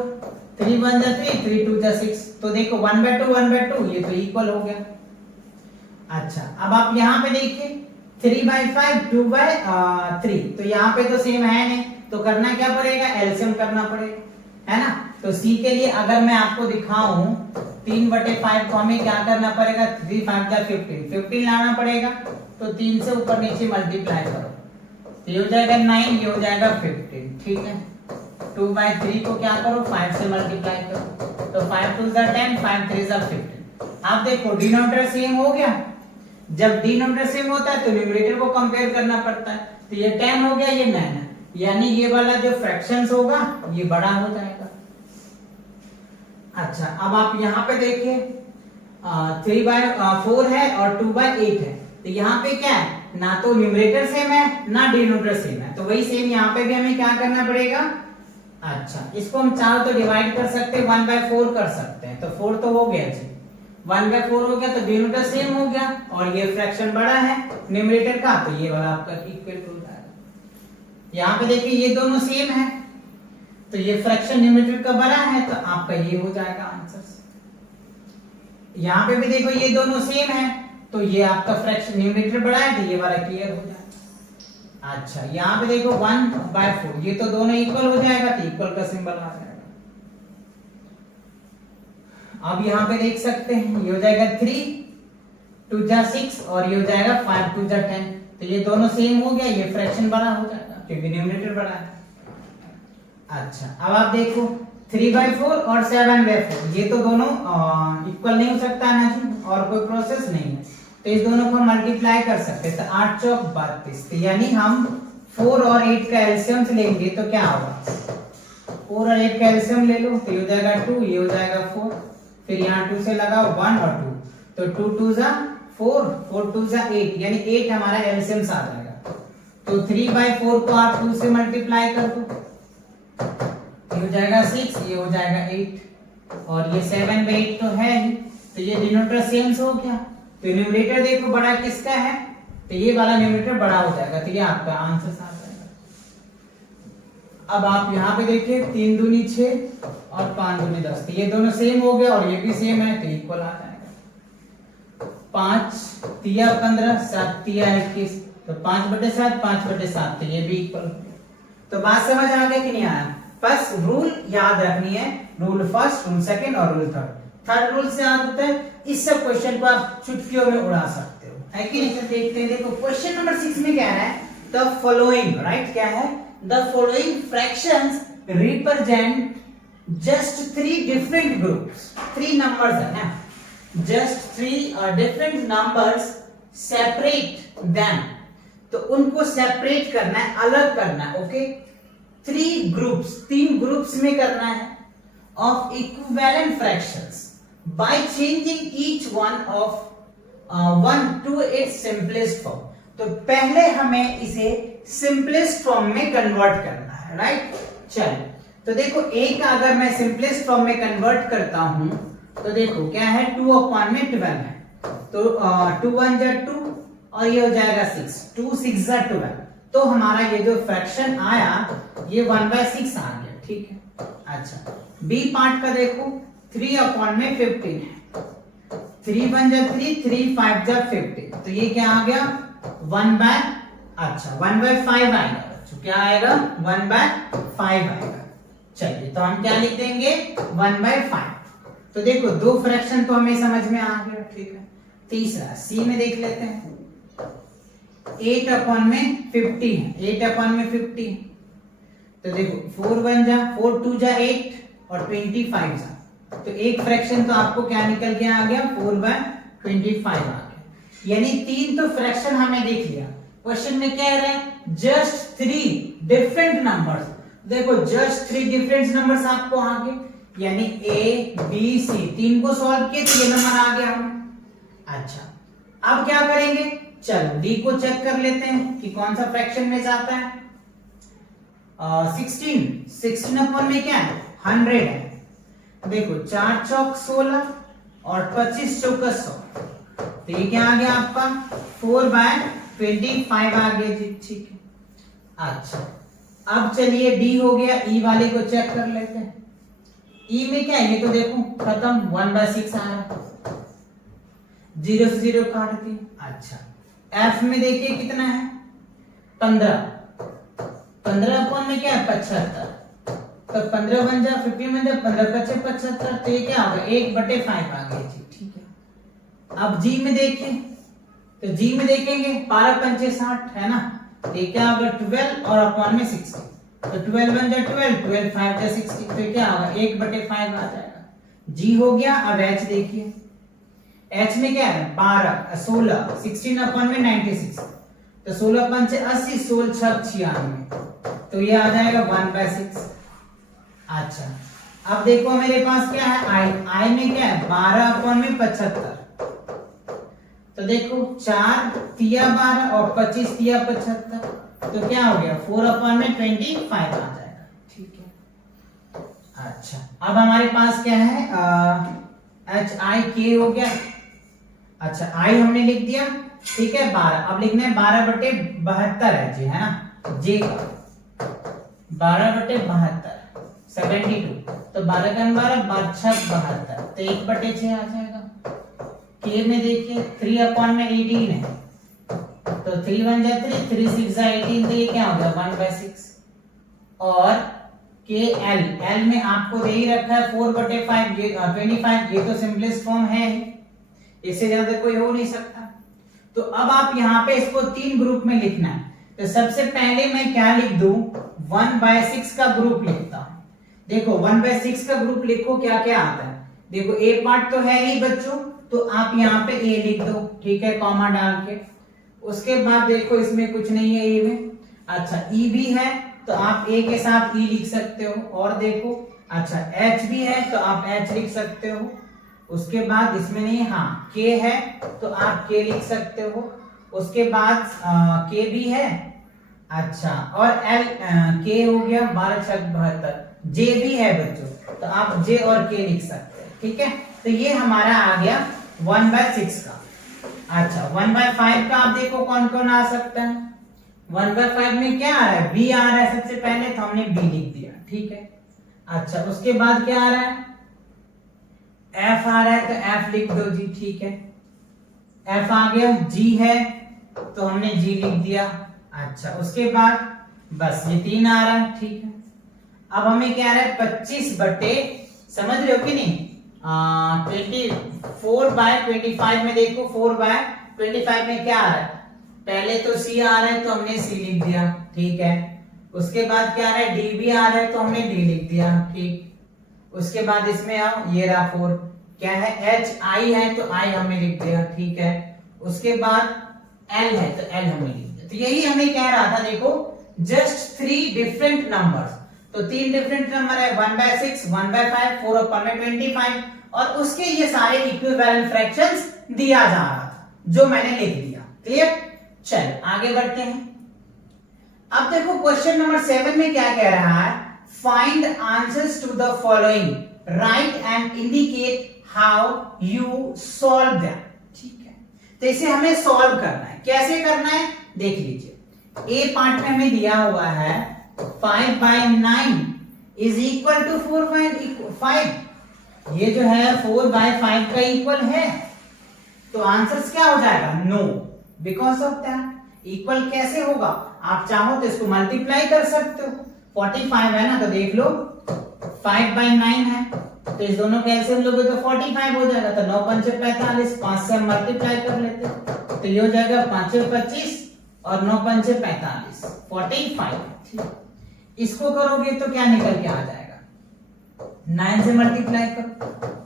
3 1 3 3 2 6, तो देखो 1/2 ये तो इक्वल हो गया। अच्छा अब आप यहाँ पे देखिए 3/5 2/3, तो यहाँ पे तो सेम है नहीं तो करना क्या पड़ेगा एलसीएम करना पड़ेगा, है ना। तो सी के लिए अगर मैं आपको दिखाऊं 3/5 को हमें क्या करना पड़ेगा 3 5 15 लाना पड़ेगा, तो 3 से ऊपर नीचे मल्टीप्लाई करो तो ये हो जाएगा 9 ये हो जाएगा 15, ठीक है। 2/3 को क्या करो 5 से मल्टीप्लाई करो तो 5 2 10 5 3 15। आप देखो डिनोमिनेटर सेम हो गया, जब डिनोमिनेटर सेम होता है तो न्यूमरेटर को कंपेयर करना पड़ता है। तो ये 10 हो गया, ये 9 है, यानी ये वाला जो फ्रैक्शंस होगा ये बड़ा हो जाएगा। अच्छा, अब आप यहाँ पे देखिए 3/4 है और 2/8 है, तो यहाँ पे क्या है, ना तो न्यूमरेटर सेम है ना डिनोमिनेटर सेम है, तो वही सेम यहाँ पे भी हमें क्या करना पड़ेगा। अच्छा, इसको हम चाहो तो डिवाइड कर सकते हैं, 1/4 कर सकते हैं, तो 4 तो हो गया जी, 1/4 हो गया, तो डिनोमिनेटर सेम हो गया और ये फ्रैक्शन बड़ा है न्यूमरेटर का, तो ये वाला आपका इक्वल हो जाएगा। यहाँ पे देखिए ये दोनों सेम है, तो ये फ्रैक्शन न्यूमरेटर का बड़ा है, तो आपका ये हो जाएगा आंसर। यहाँ पे भी देखो ये दोनों सेम है, तो ये आपका फ्रैक्शन न्यूमरेटर बड़ा है, तो ये वाला क्लियर हो जाएगा। अच्छा, यहाँ पे देखो 1/4, ये तो दोनों इक्वल हो जाएगा, तो इक्वल का सिंबल आ जाएगा। अब यहाँ पे देख सकते हैं ये हो जाएगा 3 2 जा 6 और ये हो जाएगा 5 2 जा 10, तो ये दोनों सेम हो गया, ये फ्रैक्शन बड़ा हो जाएगा क्योंकि न्यूमरेटर बड़ा है। अच्छा, अब आप देखो 3/4 और 7/4, ये तो दोनों इक्वल नहीं हो सकता ना जी, और कोई प्रोसेस नहीं है, तो इस दोनों को मल्टीप्लाई कर सकते हैं, तो 8 चौक 32, तो यानी हम 4 और 8 का एलसीएम लेंगे तो क्या होगा, 4 और 8 का एलसीएम ले लो, तो ये हो जाएगा 2, ये हो जाएगा 4, फिर यहाँ 2 से लगाओ 1 और 2, तो 2 2 जा 4 4 2 जा 8, यानी 8 हमारा एलसीएम आ जाएगा। तो 3/4 को आप 2 से मल्टीप्लाई कर दो, ये हो जाएगा 6, ये हो जाएगा 8 और ये 7/8 तो है ही, तो ये डिनोमिनेटर सेम हो गया, तो न्यूमरेटर देखो बड़ा किसका है, तो ये वाला न्यूमरेटर बड़ा हो जाएगा, तो ये आपका आंसर आ जाएगा। अब आप यहाँ पे देखिए 3 दूनी 6 और 5 दूनी 10, तो ये दोनों सेम हो गया और ये भी सेम है, तो इक्वल आ जाएगा। 5 तिया 15 7 तिया 21, तो 5/7 5/7, तो ये भी इक्वल। तो बात समझ आ गई कि नहीं आया। बस रूल याद रखनी है, रूल फर्स्ट, रूल सेकंड और रूल थर्ड रूल से याद होता है। इस सब क्वेश्चन को आप चुटकियों में उड़ा सकते हो, है कि नहीं। देखते हैं, देखो क्वेश्चन नंबर 6 में क्या है, द फॉलोइंग, राइट, क्या है, the following fractions represent just 3 different groups, 3 numbers है ना, just 3 different numbers, separate them, तो उनको सेपरेट करना है, अलग करना है, ओके। 3 ग्रुप्स, 3 ग्रुप्स में करना है, of equivalent fractions by changing each one of 1 to its simplest form. तो पहले हमें इसे सिंपलेस्ट फॉर्म में कन्वर्ट करना है, राइट। चलो, तो देखो एक अगर मैं सिंपलेस्ट फॉर्म में कन्वर्ट करता हूं, तो देखो क्या है, 2/12 है, तो 2 1 जा 2 और ये हो जाएगा 6, 2 6 जा 12, तो हमारा ये जो फ्रैक्शन आया ये 1/6 आ गया, ठीक है। अच्छा, बी पार्ट का देखो 3/15 है, 3 1 जा 3 3 5 जा 15, तो ये क्या आ गया 1/5 आएगा, तो क्या आएगा 1/5 आएगा। चलिए, तो हम क्या लिख देंगे 1/5। तो देखो 2 फ्रैक्शन तो हमें समझ में आ गया, ठीक है। तीसरा सी में देख लेते हैं, 8/50 है, 8/50, तो देखो 4 1 जा 4 2 जा 8 और 25 जा, तो एक फ्रैक्शन तो आपको क्या निकल के आ गया 4/25 आ गया, यानी 3 तो फ्रैक्शन हमने देख लिया। क्वेश्चन में कह रहे हैं जस्ट 3 डिफरेंट नंबर्स, देखो जस्ट 3 डिफरेंट नंबर्स आपको आ गए, यानी ए बी सी 3 को सॉल्व किए तो ये नंबर आ गया हमें। अच्छा, अब क्या करेंगे, चलो डी को चेक कर लेते हैं कि कौन सा फ्रैक्शन में जाता है। 16 अपन में क्या है 100 है, देखो 4 चौक 16 और 25 चौका 100, तो ये क्या आ गया आपका 4/25 आ गया जी, ठीक है। अच्छा, अब चलिए डी हो गया, ई वाले को चेक कर लेते हैं। ई में क्या है, ये तो देखो खत्म 1/6 आ रहा, 0 से 0 काट दी। अच्छा, एफ में देखिए कितना है 15 अपन में क्या है 75, तो 15 बन जा 15 बन जा 15 5 75, तो ये क्या होगा 1/5 आ गया जी, ठीक है। अब जी में देखिए, तो जी में देखेंगे 12 5 60 है ना, तो ये क्या होगा 12 और अपन में 60, तो 12 बन जा 12 12 5 जा 60, तो क्या होगा 1/5 आ जाएगा। जी हो गया। अब एच देखिए, h में क्या है 12 16 16 अपन में 96, तो 16 अपन से 80, 16 छक 96, तो ये आ जाएगा 1/6। अच्छा अब देखो मेरे पास क्या है i में क्या है 12 अपन में 75, तो देखो 4 तिया 12 और 25 तिया 75, तो क्या हो गया 4 अपन में 25 आ जाएगा। ठीक है, अच्छा अब हमारे पास क्या है एच आई के हो गया। अच्छा आई हमने लिख दिया, ठीक है 12, अब लिखना है 12/72 है जी, है ना जे का 12/72 72, तो 12 का 12 12 72, तो 1/6 आ जाएगा। के में देखिए 3 अपॉन में 18 है, तो 3 1 जा 3 3 6 जा 18, तो ये क्या हो गया 1/6। और के एल में आपको दे ही रखा है 4/5, ये 25, ये तो सिंपलेस्ट फॉर्म है, इससे ज्यादा कोई हो नहीं सकता। तो अब आप यहाँ पे इसको 3 ग्रुप में लिखना है, तो सबसे पहले मैं क्या लिख दूं 1/6 का ग्रुप लिखता हूं। देखो 1/6 का ग्रुप लिखो, क्या क्या आता है देखो, ए पार्ट तो है ही बच्चों, तो आप यहाँ पे ए लिख दो, ठीक है कॉमा डाल के। उसके बाद देखो इसमें कुछ नहीं है ए में, अच्छा ई भी है तो आप ए के साथ ई लिख सकते हो, और देखो अच्छा एच भी है तो आप एच लिख सकते हो। उसके बाद इसमें नहीं, हाँ के है तो आप के लिख सकते हो। उसके बाद के भी है, अच्छा और एल के हो गया 12 6 72, जे भी है बच्चों तो आप जे और के लिख सकते हैं। ठीक है, तो ये हमारा आ गया 1/6 का। अच्छा 1/5 का आप देखो कौन कौन आ सकता है। 1/5 में क्या आ रहा है बी आ रहा है, सबसे पहले तो हमने बी लिख दिया, ठीक है। अच्छा उसके बाद क्या आ रहा है एफ आ रहा है, तो एफ लिख दो जी, ठीक है एफ आ गया। जी है तो हमने जी लिख दिया। अच्छा उसके बाद बस ये 3 आ रहा है, ठीक है। अब हमें क्या आ रहा है 25 बटे, समझ रहे हो कि नहीं 24/25 में देखो 4/25 में क्या आ रहा है, पहले तो सी आ रहा है तो हमने सी लिख दिया, ठीक है। उसके बाद क्या आ रहा है डी भी आ रहा है तो हमने डी लिख दिया, ठीक। उसके बाद इसमें आओ, ये रहा 4, क्या है एच आई है तो आई हमने लिख दिया, ठीक है। उसके बाद एल है तो एल हमने लिख दिया। तो यही हमें कह रहा था, देखो जस्ट 3 डिफरेंट नंबर्स, तो 3 डिफरेंट नंबर है 1/6 1/5 4/25, और उसके ये सारे इक्विवेलेंट फ्रैक्शंस दिया जा रहा था जो मैंने लिख दिया। क्लियर, चलो आगे बढ़ते हैं। अब देखो क्वेश्चन नंबर 7 में क्या कह रहा है, find answers to the following, write and indicate how you solve them. ठीक है, तो इसे हमें सॉल्व करना है। कैसे करना है देख लीजिए। ए पार्ट में हमें दिया हुआ है 5/9 इज इक्वल टू 4/5, ये जो है 4/5 का इक्वल है, तो आंसर क्या हो जाएगा नो, बिकॉज ऑफ दैट। इक्वल कैसे होगा, आप चाहो तो इसको मल्टीप्लाई कर सकते हो, 45 है ना, तो देख लो 5/9 है तो इस दोनों का एलसीएम लोगे तो 45 हो जाएगा, तो 9 5 45, 5 से हम मल्टीप्लाई कर लेते हैं तो ये हो जाएगा 5 25 और 9 5 45 45। इसको करोगे तो क्या निकल के आ जाएगा 9 से मल्टीप्लाई करो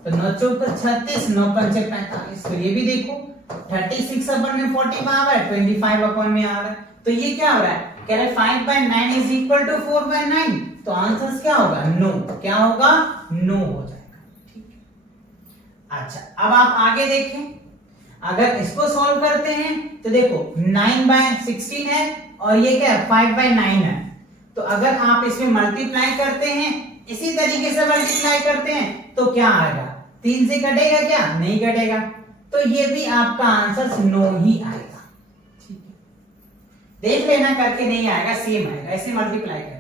तो 9 4 36 9 5 45, तो ये भी देखो 36 अपन में 45 आ रहा है, 25 अपन में आ रहा है, तो ये क्या हो रहा है कह रहे 5/9 इज इक्वल टू 4/9, तो आंसर क्या होगा नो, क्या होगा नो हो जाएगा। ठीक है, अच्छा अब आप आगे देखें, अगर इसको सॉल्व करते हैं तो देखो 9/16 है और ये क्या है 5/9 है, तो अगर आप इसमें मल्टीप्लाई करते हैं, इसी तरीके से मल्टीप्लाई करते हैं तो क्या आएगा 3 से कटेगा क्या, नहीं कटेगा, तो ये भी आपका आंसर नो ही आएगा। ठीक है, देख लेना करके नहीं आएगा, सेम आएगा ऐसे मल्टीप्लाई करके।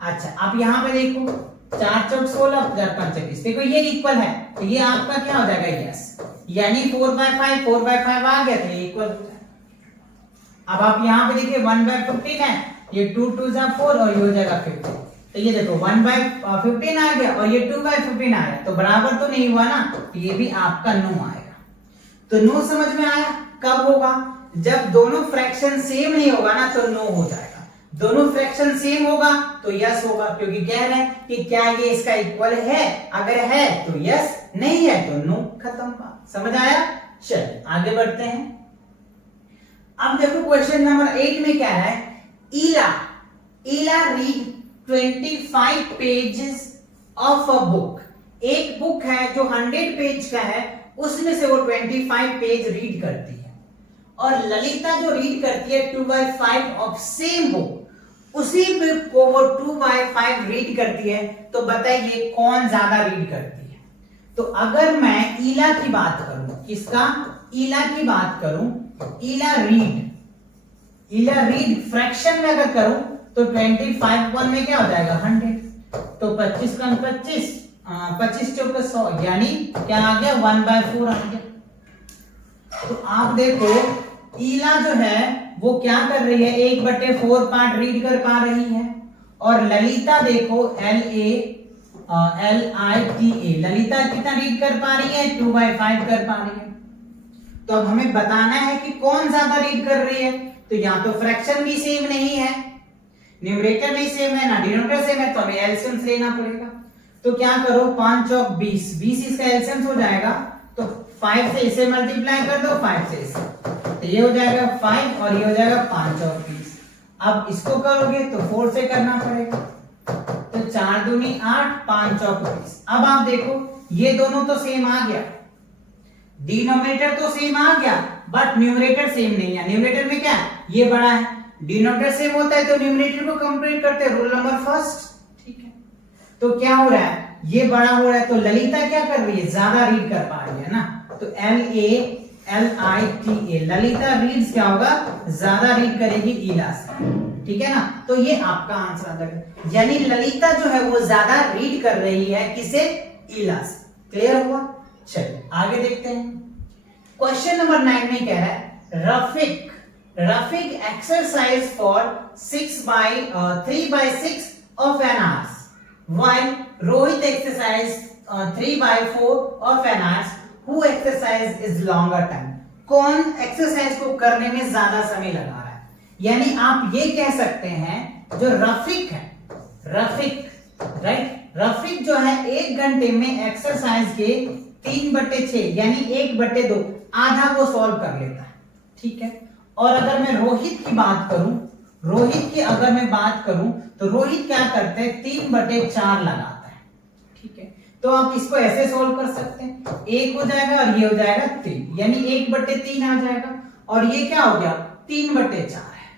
अच्छा अब यहाँ पे देखो 4 चौक 16 4 5 20, देखो ये इक्वल है तो ये आपका क्या हो जाएगा यस, यानी 4/5 आ गया तो ये इक्वल हो जाएगा। अब आप यहाँ पे देखिए 1/15 है, ये 2 2 4 और ये हो जाएगा 15, तो ये देखो 1/15 आ गया और ये 2/15 आ गया, तो बराबर तो नहीं हुआ ना, तो ये भी आपका नो आएगा। तो नो समझ में आया, कब होगा जब दोनों फ्रैक्शन सेम नहीं होगा ना तो नो हो जाएगा, दोनों फ्रैक्शन सेम होगा तो यस होगा, क्योंकि कह रहे हैं कि क्या ये इसका इक्वल है, अगर है तो यस, नहीं है तो नो, खत्म बात। समझ आया, चलिए आगे बढ़ते हैं। अब देखो क्वेश्चन नंबर 8 में क्या है, Ila read 25 pages of a book. एक बुक है जो 100 पेज का है, उसमें से वो 25 पेज रीड करती है। और ललिता जो रीड करती है 2/5 ऑफ सेम बुक, उसी बुक को वो 2/5 रीड करती है। तो बताइए कौन ज्यादा रीड करती है। तो अगर मैं ईला की बात करूं, किसका, ईला की बात करूं, ईला रीड फ्रैक्शन में अगर करूं तो 25 1 में क्या हो जाएगा 100, तो 25 का 25, 25 चौके 100, यानी क्या आ गया 1/4 आ गया। तो आप देखो ईला जो है वो क्या कर रही है, 1/4 पार्ट रीड कर पा रही है। और ललिता देखो LITA, ललिता कितना रीड कर पा रही है, 2/5 कर पा रही है। तो अब हमें बताना है कि कौन ज्यादा रीड कर रही है। तो यहाँ तो फ्रैक्शन भी सेम नहीं है, न्यूमरेटर नहीं सेम है, ना डिनोमिनेटर सेम है, तो हमें एलसीएम लेना पड़ेगा। तो क्या करो, 5 चौक 20, 20 इसका एलसीएम हो जाएगा। तो 5 से इसे मल्टीप्लाई कर दो, 5 से इसे, तो ये हो जाएगा 5 और ये हो जाएगा 5 चौक 20। अब इसको करोगे तो 4 से करना पड़ेगा, तो 4 दूनी 8, 5 चौक 20। अब आप देखो ये दोनों तो सेम आ गया, डिनोमिनेटर तो सेम आ गया, बट न्यूमरेटर सेम नहीं है। न्यूमरेटर में क्या है, ये बड़ा है, डिनोमिनेटर सेम होता है तो न्यूमरेटर को कंप्लीट करते हैं, रूल नंबर फर्स्ट, ठीक है। तो क्या हो रहा है, ये बड़ा हो रहा है, तो ललिता क्या कर रही है, ज्यादा रीड कर पा रही है ना। तो LALITA, ललिता रीड्स क्या होगा, ज्यादा रीड करेगी ईला से, ठीक है ना। तो ये आपका आंसर आता है, यानी ललिता जो है वो ज्यादा रीड कर रही है, किसे, ईला से। क्लियर हुआ। चलिए आगे देखते हैं। क्वेश्चन नंबर 9 में कह रहा है, Rafiq exercise for 3/6 of an hour, while Rohit exercise 3/4 of an hour, who exercise is longer time। कौन एक्सरसाइज को करने में ज्यादा समय लगा रहा है। यानी आप ये कह सकते हैं जो रफिक है, रफिक जो है 1 घंटे में एक्सरसाइज के 3/6 यानी 1/2 आधा को सॉल्व कर लेता है, ठीक है। और अगर मैं रोहित की बात करूं, अगर मैं बात करूं तो रोहित क्या करते हैं, 3/4 लगाता है, ठीक है। तो आप इसको ऐसे सॉल्व कर सकते हैं, 1 हो जाएगा और ये हो जाएगा 3, यानी 1/3 आ जाएगा, और ये क्या हो गया 3/4 है।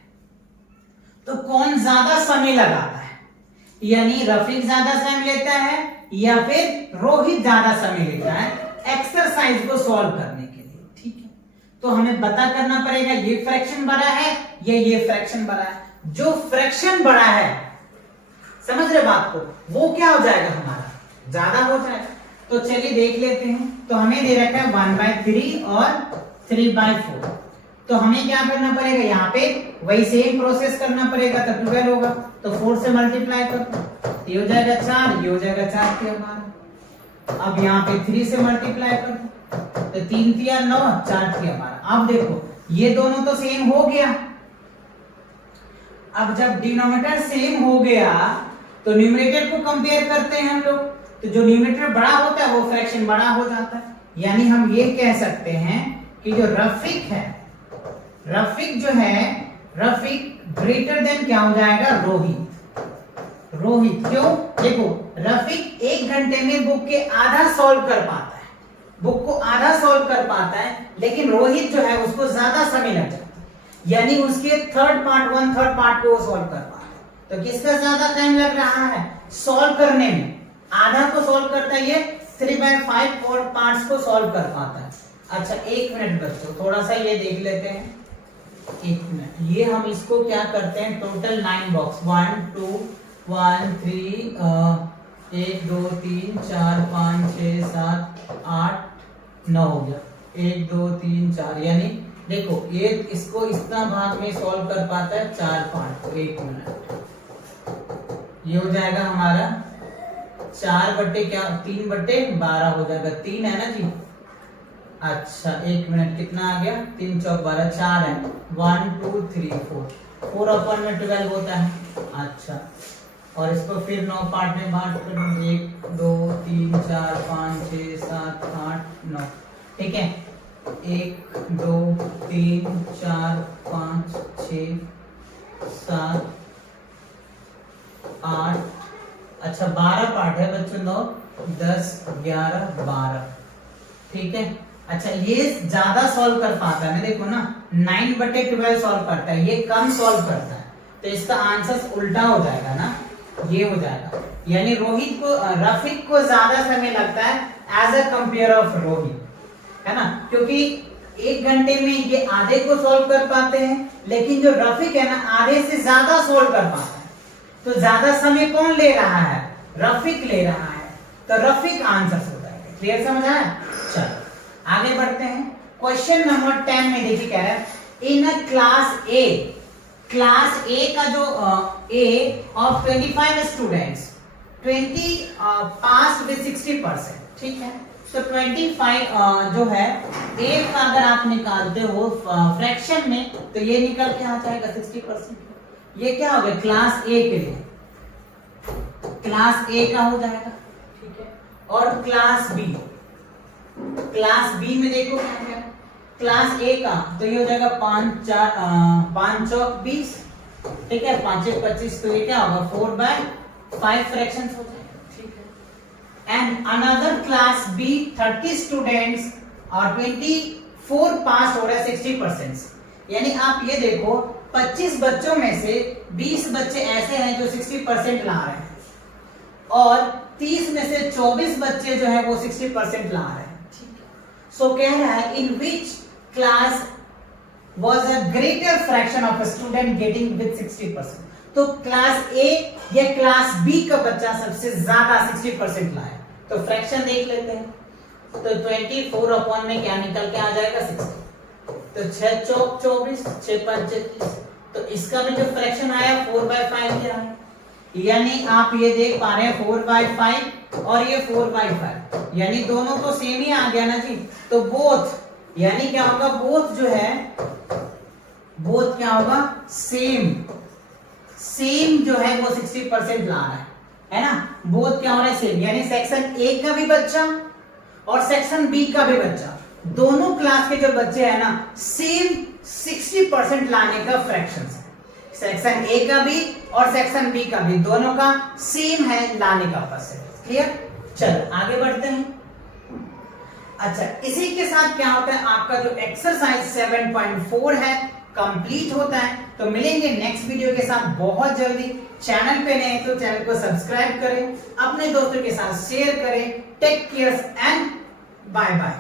तो कौन ज्यादा समय लगाता है, यानी रफीक ज्यादा समय लेता है या फिर रोहित ज्यादा समय लेता है एक्सरसाइज को सॉल्व करने के लिए, ठीक है। तो हमें पता करना पड़ेगा ये फ्रैक्शन बड़ा है या ये फ्रैक्शन बड़ा है। जो फ्रैक्शन बड़ा है, समझ रहे बात को, वो क्या हो जाएगा, हमारा ज्यादा हो जाएगा। तो चलिए देख लेते हैं। तो हमें दे रखा है 1/3 और 3/4। तो हमें क्या करना पड़ेगा, यहाँ पे वही सेम प्रोसेस करना पड़ेगा, तो 12 होगा, तो 4 से मल्टीप्लाई करो, ये हो जाएगा 4, ये हो जाएगा 4 के हमारा। अब यहाँ पे 3 से मल्टीप्लाई करो, तो 3 3 9, 4 3 हमारा। अब देखो ये दोनों तो सेम हो गया। अब जब डिनोमिनेटर सेम हो गया तो न्यूमरेटर को कंपेयर करते हैं हम लोग, तो जो न्यूमरेटर बड़ा होता है वो फ्रैक्शन बड़ा हो जाता है। यानी हम ये कह सकते हैं कि जो रफीक है, रफीक जो है, रफीक ग्रेटर देन क्या हो जाएगा, रोहित। क्यों, देखो रफीक 1 घंटे में बुक के आधा सॉल्व कर पाता है, बुक को आधा सॉल्व कर पाता है, लेकिन रोहित जो है उसको ज्यादा समय लग जाता है, यानी उसके 1/3 पार्ट को वो सॉल्व कर पाता है। तो किसका ज्यादा टाइम लग रहा है सॉल्व करने में, आधा को सॉल्व करता है ये, 3/5 और पार्ट्स को सॉल्व कर पाता है। अच्छा 1 मिनट बच्चों, थोड़ा सा ये देख लेते हैं, 1 मिनट। ये हम इसको क्या करते हैं, टोटल 9 बॉक्स, 1 2 1 3 1 2 3 4 5 6 7 8 9 हो गया, 1 2 3 4, यानी देखो ये इसको इतना भाग में सॉल्व कर पाता है 4 पार्ट को। 1 मिनट, ये हो जाएगा हमारा 3/12 हो जाएगा, 3 है ना जी। अच्छा 1 मिनट, कितना आ गया, 3 चौक 12, 4 है, 1 2 3 4/12 होता है। अच्छा, और इसको फिर 9 पार्ट में बांट कर, 1 2 3 4 5 6 7 8 9, ठीक है। 1 2 3 4 5 6 7 8, अच्छा 12 पार्ट है बच्चों। 9 10 11 12, ठीक है। अच्छा ये ज्यादा सॉल्व कर पाता है, देखो ना 9/12 सॉल्व करता है, ये कम सॉल्व करता है, तो इसका आंसर उल्टा हो जाएगा ना, ये हो जाएगा। यानी रोहित को, रफीक को ज्यादा समय लगता है as a compare of Rohit, है ना, क्योंकि 1 घंटे में ये आधे को सॉल्व कर पाते हैं, लेकिन जो रफीक है ना आधे से ज्यादा सॉल्व कर पाता है। तो ज्यादा समय कौन ले रहा है? रफीक ले रहा है, तो रफीक आंसर हो जाएगा। क्लियर समझ आया? चलो आगे बढ़ते हैं। क्वेश्चन नंबर 10 में देखिए क्या है, इन अ क्लास ए का जो ए ऑफ 25 स्टूडेंट्स 20 पास विद 60%, ठीक है। तो 25 जो है ए का अगर आप निकालते हो फ्रैक्शन में, तो ये निकल के आ जाएगा 60%। ये क्या हो गया क्लास ए के लिए, क्लास ए का हो जाएगा, ठीक है। और क्लास बी में देखो क्या है, क्लास ए का तो ये हो जाएगा 5 चौक 20, ठीक है, 5 1 25, तो ये क्या होगा 4/5 फ्रैक्शंस हो जाएगा, ठीक है। And another class B 30 students और 24 पास हो रहा है 60%। यानी आप ये देखो 25 बच्चों में से 20 बच्चे ऐसे हैं जो 60% ला रहे हैं, और 30 में से 24 बच्चे जो है वो 60% ला रहे हैं, ठीक है। सो कह रहा है in which class was a greater fraction of a student getting with 60%। तो क्लास ए या क्लास बी का बच्चा सबसे ज्यादा 60% लाए, तो फ्रैक्शन देख लेते हैं। तो 24 अपॉन में क्या निकल के आ जाएगा 60, तो 6 चौक 24 6 5 30, तो इसका भी जो फ्रैक्शन आया 4/5 के आया। यानी आप ये देख पा रहे हैं 4/5 और ये 4/5, यानी दोनों तो सेम ही आ गया ना जी। तो बोथ, यानी क्या होगा, बोथ जो है, बोथ क्या होगा, सेम जो है वो 60% ला रहा है ना। बोथ क्या हो रहा है, सेम, यानी सेक्शन ए का भी बच्चा और सेक्शन बी का भी बच्चा, दोनों क्लास के जो बच्चे हैं ना सेम 60% लाने का फ्रैक्शन है। सेक्शन ए का भी और सेक्शन बी का भी, दोनों का सेम है लाने का परसेंटेज। क्लियर? चलो आगे बढ़ते हैं। अच्छा इसी के साथ क्या होता है, आपका जो एक्सरसाइज 7.4 है कंप्लीट होता है। तो मिलेंगे नेक्स्ट वीडियो के साथ बहुत जल्दी। चैनल पे नए तो चैनल को सब्सक्राइब करें, अपने दोस्तों के साथ शेयर करें। Take care and bye bye.